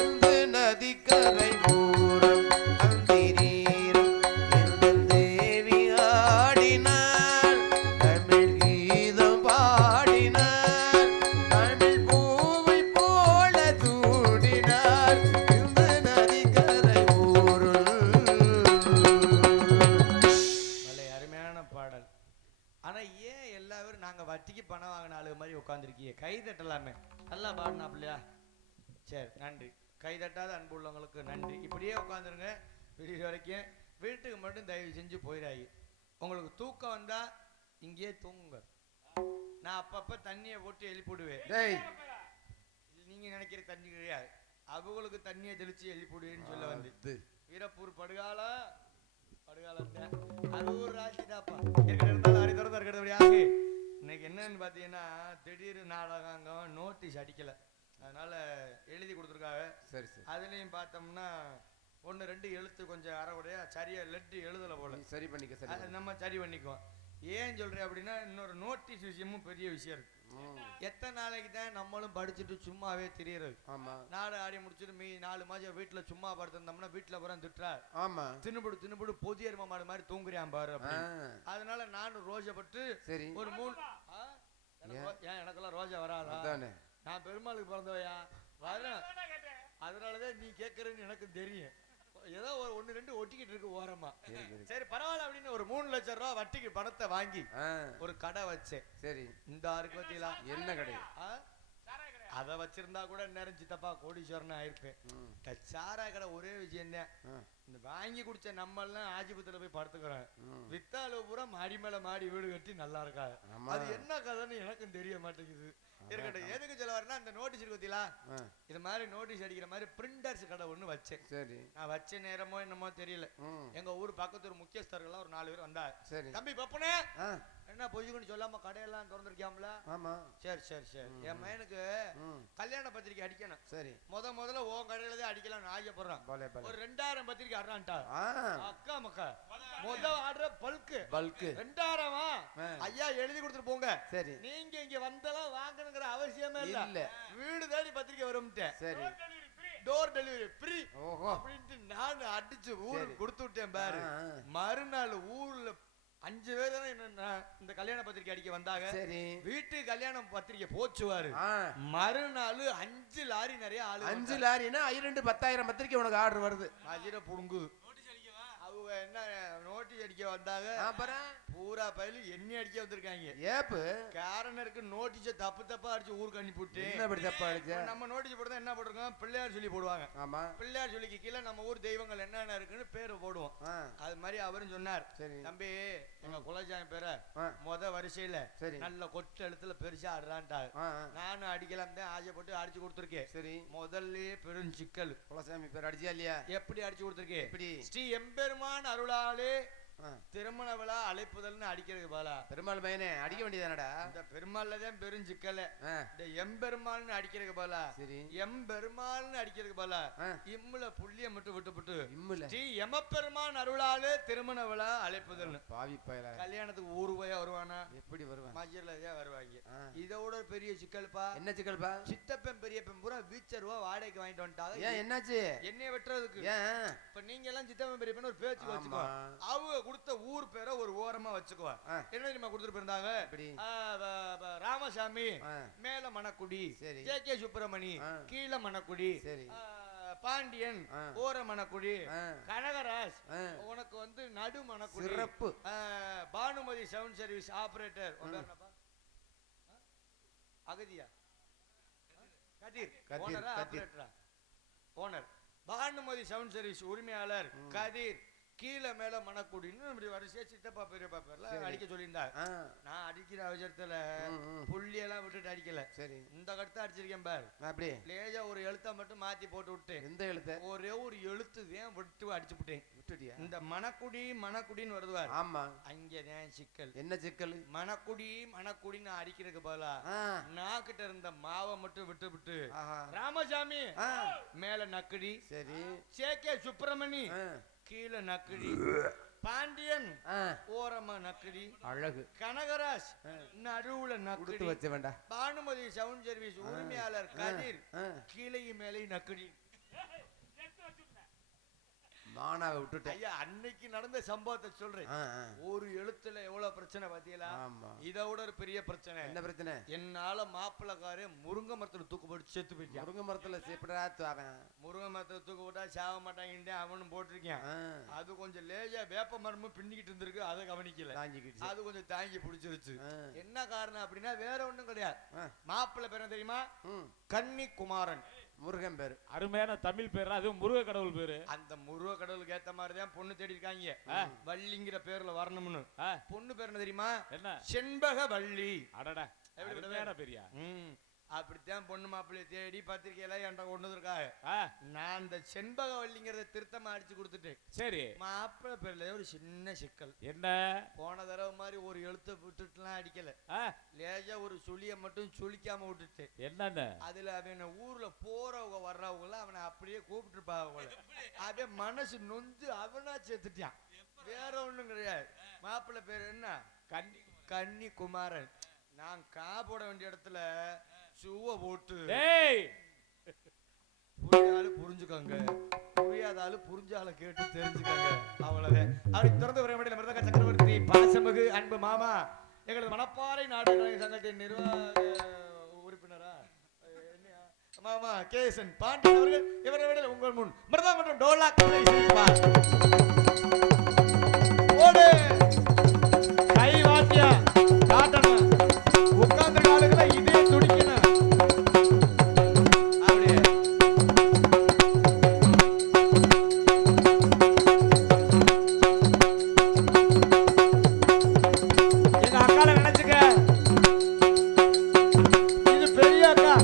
இந்த நதிக்கரை ஓரம் அந்திரீரம் எங்கள் தேவி ஆடினாள் தமிழ் கீதம் பாடினாள் தமிழ் பூவை போல சூடினாள் இந்த நதிக்கரை ஓரம். நல்ல அருமையான பாடல். ஆனா ஏன் எல்லாரும் நாங்க வட்டிக்கு பணம் வாங்கின ஆளு மாதிரி உட்காந்துருக்கீங்க? கை தட்டலாமே. நல்லா பாடினாப்லையா? சரி, நன்றி. கை தட்டாத அன்பு உள்ளவங்களுக்கு நன்றி. இப்படியே உட்காந்துருங்க விடிய வரைக்கும். வீட்டுக்கு மட்டும் தயவு செஞ்சு போயிடாயி. உங்களுக்கு தூக்கம் வந்தா இங்கேயே தூங்குங்க. நான் அப்பப்ப தண்ணியை போட்டு எழுப்பிடுவேன். டேய் நீங்க நினைக்கிற தண்ணி கிடையாது, அவங்களுக்கு தண்ணியை தெளிச்சு எழுப்பிடுவேன்னு சொல்ல வந்து வீரப்பூர் படுகாலம் அரூர் ராசிதாப்பா இருந்தாலும் அரை திறந்து இருக்கிறபடியாக இன்னைக்கு என்னன்னு பார்த்தீங்கன்னா திடீர் நாடகம் நோட்டீஸ் அடிக்கல, அதனால எழுதி கொடுத்துருக்காங்க. சரி சரி அதுலேயும் பார்த்தோம்னா 1 2 எழுத்து கொஞ்சம் அறவுடையா சரியா லெட்டு எழுதலை போல. சரி பண்ணிக்க சரி அதை நம்ம சரி பண்ணிக்குவோம். ஏன் சொல்றேன் அப்படின்னா இன்னொரு நோட்டீஸ் விஷயமும் பெரிய விஷயம் இருக்கு. எத்தனை நாளைக்கு தான் நம்மளும் படிச்சுட்டு சும்மாவே திரியறது? ஆமா நாடு ஆடி முடிச்சுட்டு 4 மாசம் வீட்டுல சும்மா படுத்திருந்தோம்னா வீட்டுல பூரா திட்டுறாரு. ஆமா தின்னுபடு பொதிய எருமை மாடு மாதிரி தூங்குறியான் பாரு அப்படின்னு. அதனால நானும் ரோஜப்பட்டு சரி ஒரு 3 ஏன் எனக்கெல்லாம் ரோஜா வராதா? அதானே நான் பெருமாளுக்கு பிறந்தவையா வரேன். அதனாலதான் நீ கேட்கறன்னு எனக்கு தெரியும். ஏதோ ஒரு 1 2 ஒட்டிக்கிட்டு இருக்கு ஓரமா. சரி பரவாயில்ல அப்படின்னு ஒரு 3 லட்சம் ரூபாய் வட்டிக்கு பணத்தை வாங்கி ஒரு கடை வச்சேன். சரி இந்த ஆருக்கு பத்தியா என்ன கடை? அதை வச்சிருந்தா கூட நேரம் சித்தப்பா கோடீஸ்வரன் ஆயிருப்பேன். சாராய கடை ஒரே விஷயம் தான், இந்த வாங்கி குடிச்ச நம்ம எல்லாம் ஆஜிபத்துல போய் படுத்துக்கிறோம். வித்தாலு பூரா மாடி மேல மாடி வீடு கட்டி நல்லா இருக்காது. அது என்ன கதைன்னு எனக்கும் தெரிய மாட்டேங்குது. இருக்கட்டும், எதுக்கு சொல்ல வரேன்னா இந்த நோட்டீஸ் இருக்கு பத்தியா, இது மாதிரி நோட்டீஸ் அடிக்கிற மாதிரி பிரிண்டர்ஸ் கடை ஒண்ணு வச்சேன். சரி நான் வச்ச நேரமோ என்னமோ தெரியல, எங்க ஊர் பக்கத்து ஒரு முக்கியஸ்தர்கள் ஒரு 4 பேர் வந்தார். சரி தம்பி பப்பனே என்ன பொய்யுன்னு சொல்லாம கடையெல்லாம் திறந்துருக்கியாம்ல? ஆமா சரி சரி சரி, என் பையனுக்கு கல்யாண பத்திரிக்கை அடிக்கணும். சரி முதல்ல உன் கடையில தான் அடிக்கலாம் ஆசைப்படுறான். ஒரு 2000 பத்திரிக்கை அறான்ட்டா அக்கா மக்கா. ஆர்டர் பல்கு 2000 ஐயா எழுதி கொடுத்துட்டு போங்க. சரி நீங்க இங்க வந்தெல்லாம் வாங்கணுங்கிற அவசியமே இல்ல, வீடு தேடி பத்திரிக்கை வரும். சரி டோர் டெலிவரி ஃப்ரீ அப்படின்ட்டு நான் அடிச்சு ஊருக்கு கொடுத்து விட்டேன் பாரு. மறுநாள் ஊர்ல 5 பேர் தானே இந்த கல்யாண பத்திரிக்கை அடிக்க வந்தாங்க. வீட்டு கல்யாண பத்திரிக்கை போச்சுவாரு. மறுநாள் 5 லாரி நிறைய ஆளு. 5 லாரினா 10,000 பத்திரிக்கை உனக்கு ஆர்டர் வருது. அஜிர புடுங்குது. அவங்க என்ன நோட்டீஸ் அடிக்க வந்தாங்க, பூரா பயிலு எண்ணி அடிக்க வந்திருக்காங்க. ஏப்பு காரணருக்கு நோட்டீஸை தப்பா அடிச்சு ஊருக்கு அனுப்பிவிட்டு நம்ம நோட்டீஸ் போடுறதா என்ன போட்டிருக்கோம், பிள்ளையார் சொல்லி போடுவாங்க. ஆமா பிள்ளையார் சொல்லிக்கு கீழே நம்ம ஊர் தெய்வங்கள் என்னென்ன இருக்குன்னு பேரு போடுவோம். அது மாதிரி அவரும் சொன்னார், தம்பி எங்க குலசாமி பேரை வரிசையில நல்ல கொட்டு எழுத்துல பெருசா ஆடுறான்ட்டாரு. நானும் அடிக்கலாம் தான் ஆசைப்பட்டு அடிச்சு கொடுத்துருக்கேன். சரி முதல்ல பெரும் சிக்கல், குலசாமி பேர் அடிச்சா இல்லையா? எப்படி அடிச்சு கொடுத்துருக்கேன்? ஸ்ரீ எம்பெருமான் அருளாலே திருமண விழா அழைப்புதல்னு அடிக்கிறதுக்கு பாலா பெருமாள் பையனே அடிக்க வேண்டியதானடா. இந்த பெருமாள்லதான் பெரும் சிக்கல. இந்த எம்பெருமாள்னு அடிக்கிறதுக்கு பாலா எம்பெருமாள்னு அடிக்கிறதுக்கு பாலா இம்முல புள்ளிய மட்டும் விட்டுப்பட்டு ஸ்ரீ எமப்பெருமான் அருளாலே திருமண விழா அழைப்புதல்னு. பாவி பயல கல்யாணத்துக்கு ஊருவாயா வருவானா? எப்படி வருவான்? மஜர்ல வருவாங்க. இதோட பெரிய சிக்கல்பா. என்ன சிக்கல்பா? சித்தப்பன் பெரியப்பன் பூரா வீச்சர் ரூபா வாடகைக்கு வாங்கிட்டு வந்துட்டாங்க. ஏன் என்னாச்சு? என்னைய வெட்டுறதுக்கு. ஏன்? இப்ப நீங்க எல்லாம் சித்தப்பன் பெரியப்பன் ஒரு பேச்சுக்கு வச்சுக்கோ. அவங்க கொடுத்த ஊர் பேரை ஒரு ஓரமா வச்சுக்கோ. என்ன தெரியுமா கொடுத்துட்டு போயிருந்தாங்க? ராமசாமி மேல மணக்குடி, ஜே.கே. சுப்பிரமணி கீழ மணக்குடி, பாண்டியன் ஓர மணக்குடி, கனகராஜ் உனக்கு வந்து நடு மணக்குடி, சிறப்பு. பானுமதி சவுண்ட் சர்வீஸ் ஆபரேட்டர் அகதியா கதிர் ஓனரா ஆபரேட்டரா ஓனர், பானுமதி சவுண்ட் சர்வீஸ் உரிமையாளர் கதிர், கீழே மேல மணக்குடின்னு இப்படி வரிசையா சித்தப்பா பெரியப்பா பேர்ல அடிக்க சொல்லியிருந்தாங்க. நான் அடிக்கிற அவசரத்துல புள்ளி எல்லாம் விட்டுட்டு அடிக்கல. சரி, இந்த கடுத்த அடிச்சிருக்கேன் பாரு. அப்படியே லேஜா ஒரு எழுத்த மட்டும் மாத்தி போட்டு விட்டேன். எந்த எழுத்து? ஒரே ஒரு எழுத்து தான் விட்டு அடிச்சு விட்டேன். விட்டுட்டியா? இந்த மணக்குடி மணக்குடின்னு வருதுவார். ஆமா, அங்கதான் சிக்கல். என்ன சிக்கல்? மணக்குடி மணக்குடின்னு அடிக்கிறதுக்கு பதிலா நான் கிட்ட இருந்த மாவை மட்டும் விட்டு விட்டு ராமசாமி மேல நக்குடி, சரி, ஜே.கே. சுப்பிரமணி கீழ நக்குடி, பாண்டியன் ஓரமா நக்குடி, அழகு, கனகராஜ் நடுவுல நக்குடி வச்ச வேண்டாம், பானுமதி சவுண்ட் சர்வீஸ் உரிமையாளர் கதிர் கீழையும் மேலையும் நக்குடி. மானாவை விட்டுட்டேன். ஐயா, அன்னைக்கு நடந்த சம்பவத்தை சொல்றேன். ஒரு எழுத்துல எவ்வளவு பிரச்சனை பாத்தீங்களா? இதை விட ஒரு பெரிய பிரச்சனை. என்ன பிரச்சனை? என்னால மாப்பிள்ளக்காரே முருங்கை மரத்துல தூக்கு போட்டு செத்து போயிட்டான். முருங்கை மரத்துல முருங்கை மரத்துல தூக்கு போட்டா சாக மாட்டாங்க அவனும் போட்டிருக்கேன். அது கொஞ்சம் லேஜா வேப்ப மரமும் பின்னிக்கிட்டு இருந்திருக்கு, அதை கவனிக்கல. அது கொஞ்சம் தாங்கி பிடிச்சிருச்சு. என்ன காரணம் அப்படின்னா வேற ஒண்ணும் கிடையாது. மாப்பிள்ளை பேர் தெரியுமா? கன்னிகுமாரன். முருகன் பேரு, அருமையான தமிழ் பேரு, அதுவும் முருக கடவுள் பேரு. அந்த முருக கடவுளுக்கு ஏத்த மாதிரிதான் பொண்ணு தேடி இருக்காங்க. வள்ளிங்கிற பேர்ல வரணும்னு. பொண்ணு பேர் என்ன தெரியுமா? என்ன? செண்பக வள்ளி. அடடா, பெரியா. அப்படித்தான் பொண்ணு மாப்பிள்ளைய தேடி பத்திரிகையில என்கிட்ட கொண்டு வந்திருக்காங்க. நான் அந்த செண்பக வள்ளிங்கிறத திருத்தமா அடிச்சு கொடுத்துட்டேன். சரி, மாப்பிள்ளை பேர்ல ஒரு சின்ன சிக்கல். என்ன? போன தடவை மாதிரி ஒரு எழுத்த விட்டுட்டுலாம் அடிக்கல, லேஜா ஒரு சுழிய மட்டும் சுழிக்காம விட்டுட்டேன். என்னன்னு? அதுல அவன் ஊர்ல போறவங்க வர்றவங்கள அவனை அப்படியே கூப்பிட்டு இருப்பாங்க. அப்படியே மனசு நொந்து அவனா சேர்த்துட்டான். வேற ஒண்ணும் கிடையாது. மாப்பிள்ளை பேர் என்ன? கன்னிகுமாரன். நான் கா போட வேண்டிய இடத்துல சுவ போட்டு புரியாலும் புரிஞ்சுக்கோங்க, புரியாதாலும் புரிஞ்சால கேட்டு தெரிஞ்சுக்கோங்க. அவ்வளவுதான். அப்படி திறந்து வர வேண்டிய மிருதக சக்கரவர்த்தி பாசமிகு அன்பு மாமா, எங்களது மணப்பாறை நாடக சங்கத்தின் நிர்வாக உறுப்பினரா மாமா கேசன் பாண்டியன் அவர்கள் இவரை விட உங்கள் முன் மிருதம் மற்றும் டோலா கலை செய்வார். ஓடு கை வாத்தியா காட்டணும். உட்கார்ந்த காலத்துல இதே துடிக்கணும். அப்படியே எங்க அக்கால நினைச்சுக்க, இது பெரிய அக்கா.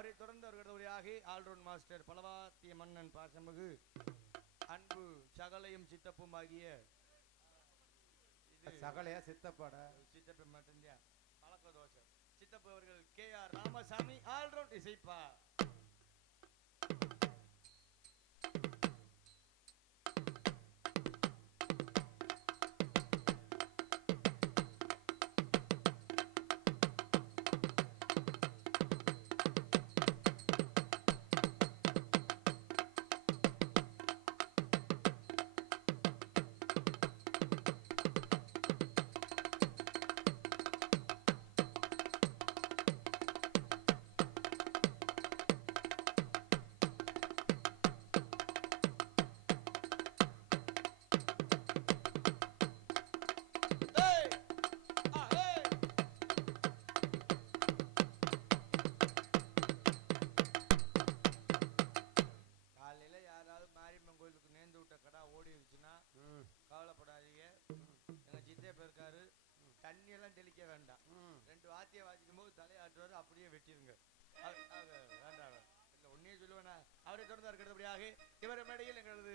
அவரை தொடர்ந்து அவர்கள் உரையாகி ஆல்ரவுண்ட் மாஸ்டர் பலவாத்திய மன்னன் பாசமிகு அன்பு சகலையும் சித்தப்பும் ஆகிய இது சகலையா சித்தப்பாடா சித்தப்பு மட்டும்தான் பழக்க தோஷம் சித்தப்பு அவர்கள் KR ராமசாமி ஆல்ரவுண்ட் இசைப்பா. கவலைப்படாதீங்க, எங்க சித்தப்ப இருக்காரு, தண்ணி எல்லாம் தெளிக்க வேண்டாம். ரெண்டு வாத்தியை வாசிக்கும் போது தலையாட்டுவாரு, அப்படியே வெட்டிருங்க. வேண்டாம் இல்ல ஒன்னே சொல்லுவேனா. அவரை தொடர்ந்து இருக்கிறபடியாக இவர மேடையில் எங்களது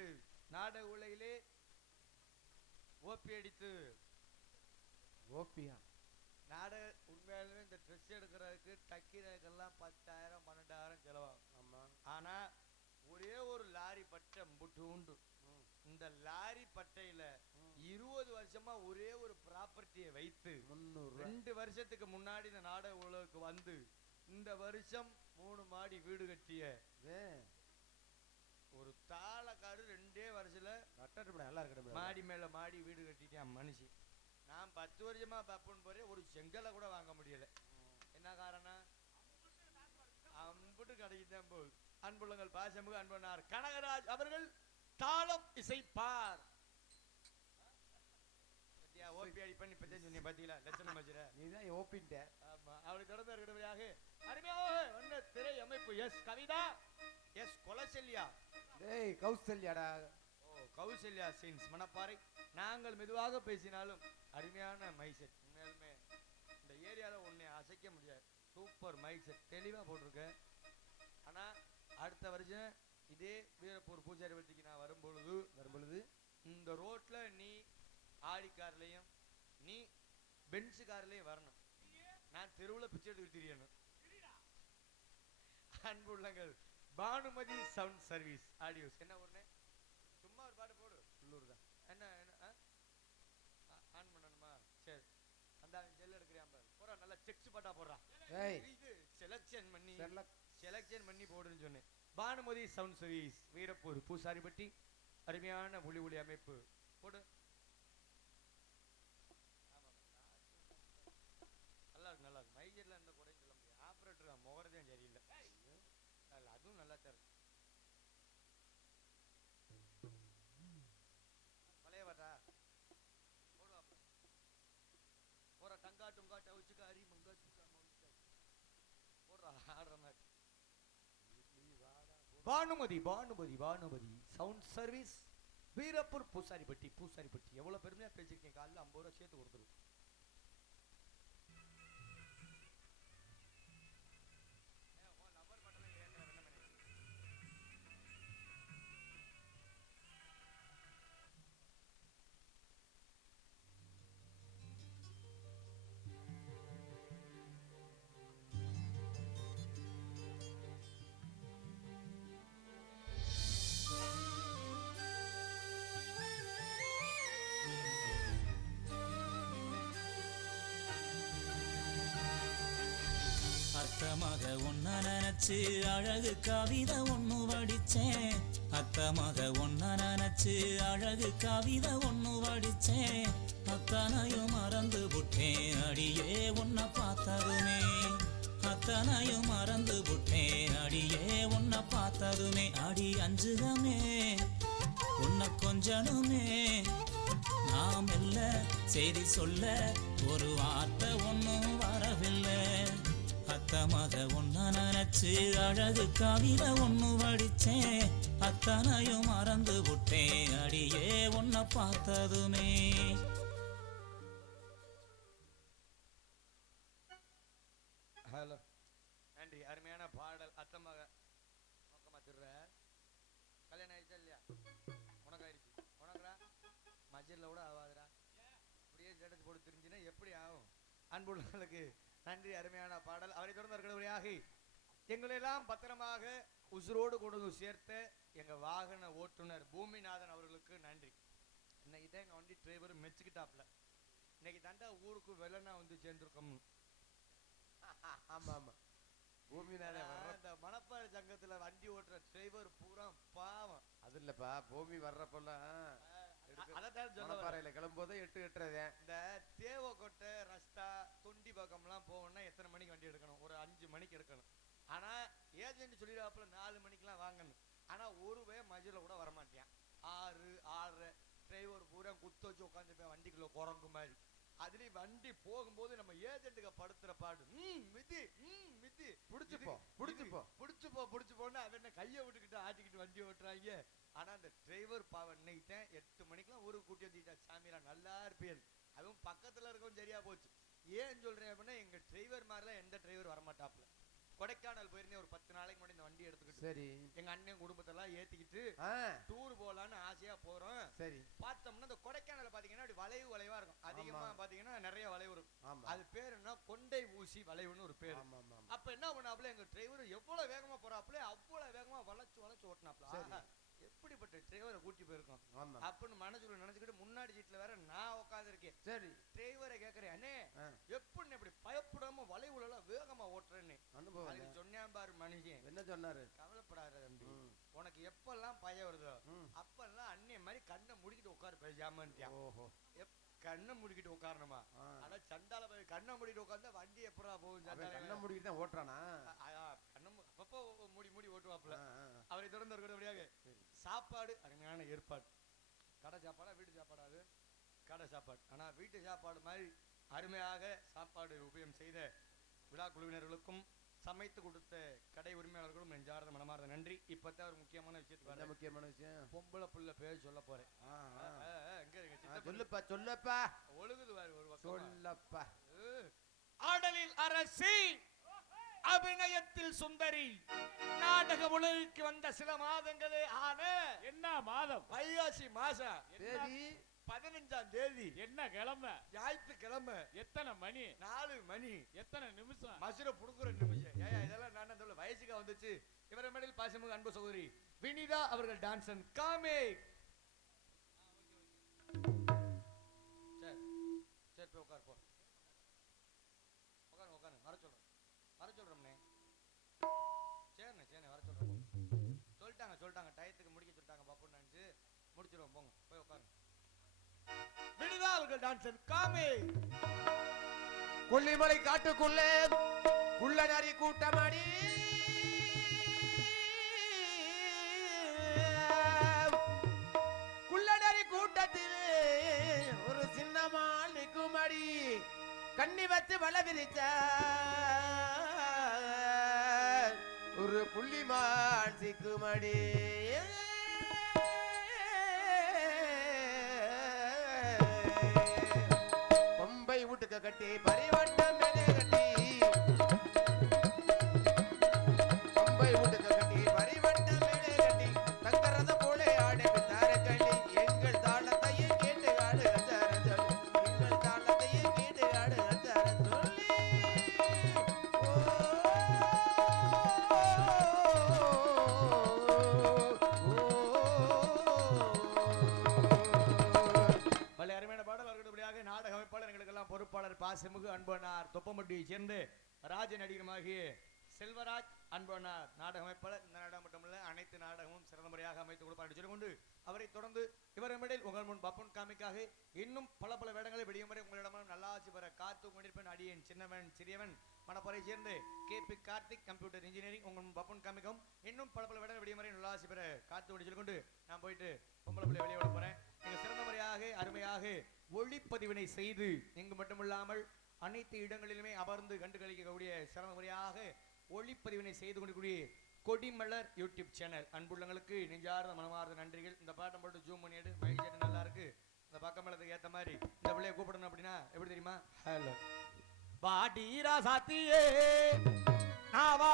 நாடக உலகிலே ஓப்பி அடித்து ஓப்பியா நாடக உண்மையாலுமே இந்த ட்ரெஸ் எடுக்கிறதுக்கு தைக்கிறதுக்கெல்லாம் 10,000 12,000 செலவாகும். ஆமா. ஆனா ஒரே ஒரு லாரி பட்டை முட்டு உண்டு. இந்த லாரி பட்டையில 20 வருஷமா ஒரே ஒரு ப்ராப்பர்ட்டியை வைத்து 2 வருஷத்துக்கு முன்னாடி இந்த நாடக உலகுக்கு வந்து இந்த வருஷம் 3 மாடி வீடு கட்டிய ஒரு தாளக்காரு 2 வருஷத்துல மாடி மேல மாடி வீடு கட்டிட்டேன் மனுஷி. நான் 10 வருஷமா பப்புன்னு போறேன், ஒரு செங்கலை கூட வாங்க முடியல. என்ன காரணம்? அம்புட்டு கடைக்குதான் போகுது. அன்புள்ளங்கள் பாசமுக அன்பனார் கனகராஜ் அவர்கள் தாளம் இசைப்பார். ஓபி அடி பண்ணி பத்தி சொன்னீங்க பாத்தீங்களா லட்சணம் வச்சுற நீதான் ஓபின்ட்ட. ஆமா, அவளை தொடர்ந்து இருக்கிறபடியாக அருமையாக ஒன்று திரை அமைப்பு எஸ் கவிதா, எஸ் கொலசெல்யா, டேய் கௌசல்யாடா. ஓ கௌசல்யா சீன்ஸ் மணப்பாறை. நாங்கள் மெதுவாக பேசினாலும் அருமையான மைக் செட். உண்மையாலுமே இந்த ஏரியாவில் ஒன்னே அசைக்க முடியாது. சூப்பர் மைக் செட் தெளிவா போட்டிருக்க. ஆனா அடுத்த வருஷம் இதே வீரப்பூர் பூஜாரி வட்டிக்கு நான் வரும்பொழுது இந்த ரோட்ல நீ ஆடி கார்லையும் நீ பென்ஸ் கார்லையும் வரணும். நான் தெருவுல பிச்சை எடுத்து தெரியணும். அன்பு உள்ளங்கள் பானுமதி சவுண்ட் சர்வீஸ் ஆடியோஸ். என்ன ஒண்ணு சும்மா ஒரு பாட்டு போடு. உள்ளூர் தான். என்ன ஆன் பண்ணணுமா? சரி அந்த செல் எடுக்கிறியா போறா, நல்லா செக்ஸ் பாட்டா போடுறா. இது செலக்ஷன் பண்ணி போடுன்னு சொன்னேன். Bhanumathi sound service Veerappur Poosaripatti. அருமையான ஒளி அமைப்பு போடு. நல்லா இருக்கு மைஜர்ல இந்த குறையும் சொல்ல முடியாது. ஆப்ரேட்டர் முகரதையும் சரியில்லை. அதுவும் நல்லா தான் இருக்கு. பழைய பாட்டா போடுவா. போற டங்கா டுங்கா டவுச்சுக்கா அரி மங்கா சுக்கா போடுறா ஆடுற மாதிரி. Bhanumathi sound service Veerappur Poosaripatti. எவ்வளவு பெருமையா பேசிருக்கேன். காலைல 50 ரூபா சேர்த்து கொடுத்துரு. அத்தமாக ஒன்ன நினைச்சு அழகு கவிதை ஒண்ணு வடிச்சேன். அத்தமாக ஒன்ன நினைச்சு அழகு கவிதை ஒண்ணு வடிச்சேன். அத்தனையும் மறந்து புட்டேன் அடியே உன்னை பார்த்ததுமே. அத்தனையும் மறந்து புட்டேன் அடியே உன்னை பார்த்ததுமே. அடி அஞ்சுகமே உன்னை கொஞ்சனுமே. நாம் இல்ல செய்தி சொல்ல ஒரு வார்த்தை ஒன்னும் வரவில்லை. அத்தமாக ஒன்ன நினைச்சு அழகு கவிதை ஒண்ணு வடிச்சேன். அத்தனையும் மறந்து விட்டேன் அடியே உன்னை பார்த்ததுமே. ஹலோ நன்றி. அருமையான பாடல். அத்தமாக நோக்கமா திருற கல்யாணம் ஆயிடுச்சா இல்லையா? உனக்கு ஆயிடுச்சு. உனக்குடா மஜில்ல கூட ஆகாதுடா. அப்படியே ஸ்டேட்டஸ் போட்டு தெரிஞ்சுன்னா எப்படி ஆகும்? அன்புள்ளவர்களுக்கு நன்றி. அருமையான பாடல். அவரை தொடர்ந்து இருக்கிறபடியாக எங்களெல்லாம் பத்திரமாக உசுரோடு கொண்டு வந்து சேர்த்த எங்க வாகன ஓட்டுநர் பூமிநாதன் அவர்களுக்கு நன்றி. இன்னைக்கு தான் எங்க வண்டி டிரைவர் மெச்சுக்கிட்டாப்ல. இன்னைக்கு தாண்டா ஊருக்கு வெள்ளனா வந்து சேர்ந்துருக்கோம். ஆமா ஆமா பூமிநாதன் வர்ற இந்த மணப்பாறை சங்கத்துல வண்டி ஓட்டுற டிரைவர் பூரா பாவம். அது இல்லப்பா பூமி வர்றப்பெல்லாம் அதான் சொல்ல மணப்பாறையில கிளம்பும்போது 8 இந்த தேவக்கோட்டை ரஸ்தா தொண்டி பக்கம்லாம் போகணும்னா எத்தனை மணிக்கு வண்டி எடுக்கணும்? ஒரு 5 மணிக்கு எடுக்கணும். ஆனா ஏஜென்ட் சொல்லிடாப்புல 4 மணிக்கெல்லாம் வாங்கணும். ஆனா ஒருவே மஜில கூட வரமாட்டேன். 6, 6 டிரைவர் பூரா குத்து வச்சு உட்காந்துப்பேன் வண்டிக்குள்ள குரங்கு மாதிரி. அதுலயும் வண்டி போகும்போது நம்ம ஏஜென்ட்டுக்கு படுத்துற பாடு மிதி மிதி புடிச்சு போனா அவன் என்ன கையை விட்டுக்கிட்டு ஆட்டிக்கிட்டு வண்டி ஓட்டுறாங்க. ஆனா அந்த டிரைவர் பாவம் இன்னைக்கு 8 மணிக்கெல்லாம் ஊருக்கு கூட்டி வந்துட்டா. சாமியா நல்லா இருப்பேன். அதுவும் பக்கத்துல இருக்கவும் சரியா போச்சு. ஏன் சொல்றேன் அப்படின்னா எங்க டிரைவர் மாதிரிலாம் எந்த டிரைவர் வரமாட்டாப்ல. கொடைக்கானல் போயிருந்தேன் ஒரு 10 நாளைக்கு முன்னாடி இந்த வண்டி எடுத்துக்கிட்டு. சரி எங்க அண்ணன் குடும்பத்தெல்லாம் ஏத்திக்கிட்டு டூர் போலான்னு ஆசையா போறோம். சரி பார்த்தோம்னா இந்த கொடைக்கானல் பாத்தீங்கன்னா அப்படி வளைவா இருக்கும். அதிகமா பாத்தீங்கன்னா நிறைய வளைவு இருக்கும். அது பேர் என்ன? கொண்டை ஊசி வளைவுன்னு ஒரு பேரு. அப்ப என்ன பண்ணாப்புல எங்க டிரைவர் எவ்வளவு வேகமா போறாப்புல அவ்வளவு வேகமா வளைச்சு ஓட்டினாப்ல. எப்படிப்பட்ட டிரைவரை கூட்டி போயிருக்கோம் அப்படின்னு மனசுல நினைச்சுக்கிட்டு முன்னாடி சீட்ல வேற நான் உட்காந்துருக்கேன். சரி டிரைவரை கேக்குறேன், அண்ணே எப்படி இப்படி பயப்படாம வளைவுல எல்லாம் வேகமா ஓட்டுறேன்னு சொன்னேன் பாரு மனுஷன். என்ன சொன்னாரு? கவலைப்படாத தம்பி, உனக்கு எப்பெல்லாம் பயம் வருதோ அப்பெல்லாம் அண்ணே மாதிரி கண்ணை முடிக்கிட்டு உட்காரு பேசாமன்ட்டியான். கண்ணை முடிக்கிட்டு உட்காரணுமா? ஆனா சண்டால போய் கண்ணை மூடிட்டு உட்கார்ந்தா வண்டி எப்படா போகும்? கண்ணை மூடிட்டு தான் ஓட்டுறானா? அப்பப்போ மூடி ஓட்டுவாப்புல. அவரை தொடர்ந்து இருக்கிறபடியாக சாப்பாடு அருமையான ஏற்பாடு. கடை சாப்பாடா வீட்டு சாப்பாடாது? கடை சாப்பாடு. ஆனா வீட்டு சாப்பாடு மாதிரி அருமையாக சாப்பாடு உபயோகம் செய்த விழா குழுவினர்களுக்கும் சமைத்து கொடுத்த கடை உரிமையாளர்களும் நெஞ்சார்ந்த மனமார்ந்த நன்றி. இப்பதான் ஒரு முக்கியமான விஷயத்துக்கு முக்கியமான விஷயம் பொம்பளை புள்ள பேர் சொல்ல போறேன். சொல்லப்பா ஒழுகுது ஒரு சொல்லப்பா. ஆடலில் அரசி, அபிநயத்தில் சுந்தரி, நாடக உலகிற்கு வந்த சில மாதங்களே ஆன என்ன மாதம்? வைகாசி மாசம் 15ஆம் தேதி. என்ன கிழமை? ஞாயிற்றுக்கிழமை. எத்தனை மணி? 4 மணி. எத்தனை நிமிஷம்? மசுர புடுக்குற நிமிஷம். இதெல்லாம் நான் சொல்ல வயசுக்கு வந்துச்சு. இவரை மேடையில் பாசமிகு அன்பு சகோதரி வினிதா அவர்கள் டான்சன் காமே. சரி போய் உட்காரு போ. உட்காரு வர சொல்றோம்னே. சரிண்ணே வர சொல்றோம். சொல்லிட்டாங்க டயத்துக்கு முடிக்க சொல்லிட்டாங்க. பாப்பு நினைச்சு முடிச்சிருவோம். போங்க போய் உட்காருங்க. வினிதா அவர்கள் டான்சன் காமே. கொல்லிமலை காட்டுக்குள்ளே குள்ளநரி கூட்டமாடி குள்ளநரி கூட்டத்தில் ஒரு சின்னமால் நிற்குமடி கண்ணி வச்சு வள விரிச்ச ஒரு புள்ளிமான் சிக்குமடி. கொம்பை வீட்டுக்கு கட்டி பரிவட்டம் மேலே கட்டி கொம்பை வீட்டுக்கு கட்டி பரிவட்டம் மேலே கட்டி தங்கரத போலே ஆடு தாரகளி எங்கள் தாளத்தையும் கேட்டு ஆடு அச்சார சொல்லி எங்கள் தாளத்தையும் கேட்டு ஆடு அச்சார சொல்லி. அருமையான பாடல் அவர்களுடைய நாடக அமைப்பாளர் எங்களுக்கெல்லாம் பொறுப்பாளர் பாசமிகு அன்பனார் தொப்பம்பட்டியை சேர்ந்து ராஜ நடிகருமாகிய செல்வராஜ் அன்பனார் நாடக அமைப்பாளர். இந்த நாடகம் மட்டுமல்ல அனைத்து நாடகமும் சிறந்த முறையாக அமைத்து கொடுப்பார் என்று சொல்லிக்கொண்டு அவரை தொடர்ந்து இவரிடமிடையில் உங்கள் முன் பப்பன் காமிக்காக இன்னும் பல வேடங்களை வெளியும் வரை உங்களிடமும் நல்லாட்சி பெற காத்து கொண்டிருப்பேன். அடியேன் சின்னவன் சிறியவன் மணப்பாறை சேர்ந்து KP கார்த்திக் கம்ப்யூட்டர் இன்ஜினியரிங் உங்கள் முன் பப்பன் காமிக்கும் இன்னும் பல வேடங்கள் வெளியும் வரை நல்லாட்சி பெற காத்து கொண்டு சொல்லிக்கொண்டு நான் போயிட்டு பொம்பளை பிள்ளை வெளியே விட போறேன். நீங்கள் சிறந்த முறையாக அருமையாக ஒளிப்பதிவினை செய்து இங்கு மட்டுமில்லாமல் அனைத்து இடங்களிலுமே அமர்ந்து கண்டு கழிக்கக்கூடிய சிறந்த முறையாக ஒளிப்பதிவினை செய்து கொண்டிருக்கூடிய கொடிமலர் யூடியூப் சேனல் அன்புள்ளங்களுக்கு நெஞ்சார்ந்த மனமார்ந்த நன்றிகள். இந்த பாட்டை போட்டு ஜூம் பண்ணிட்டு மைக் நல்லா இருக்கு. இந்த பக்கமலத்துக்கு ஏற்ற மாதிரி இந்த பிள்ளைய கூப்பிடணும் அப்படின்னா எப்படி தெரியுமா? ஹலோ பாடீரா சாத்தியே நாவா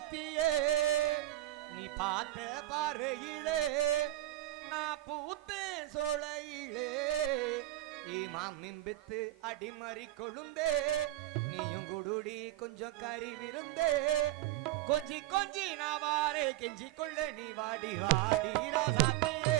ஒருத்தியே நீ பார்த்த பாறையிலே நான் பூத்தேன் சோலையிலே மாமிம்பித்து அடிமறி கொழுந்தே நீயும் குடுடி கொஞ்சம் கறி விருந்தே கொஞ்சி கொஞ்சி நான் வாரே கெஞ்சி கொள்ள நீ வாடி வாடி ராசாத்தியே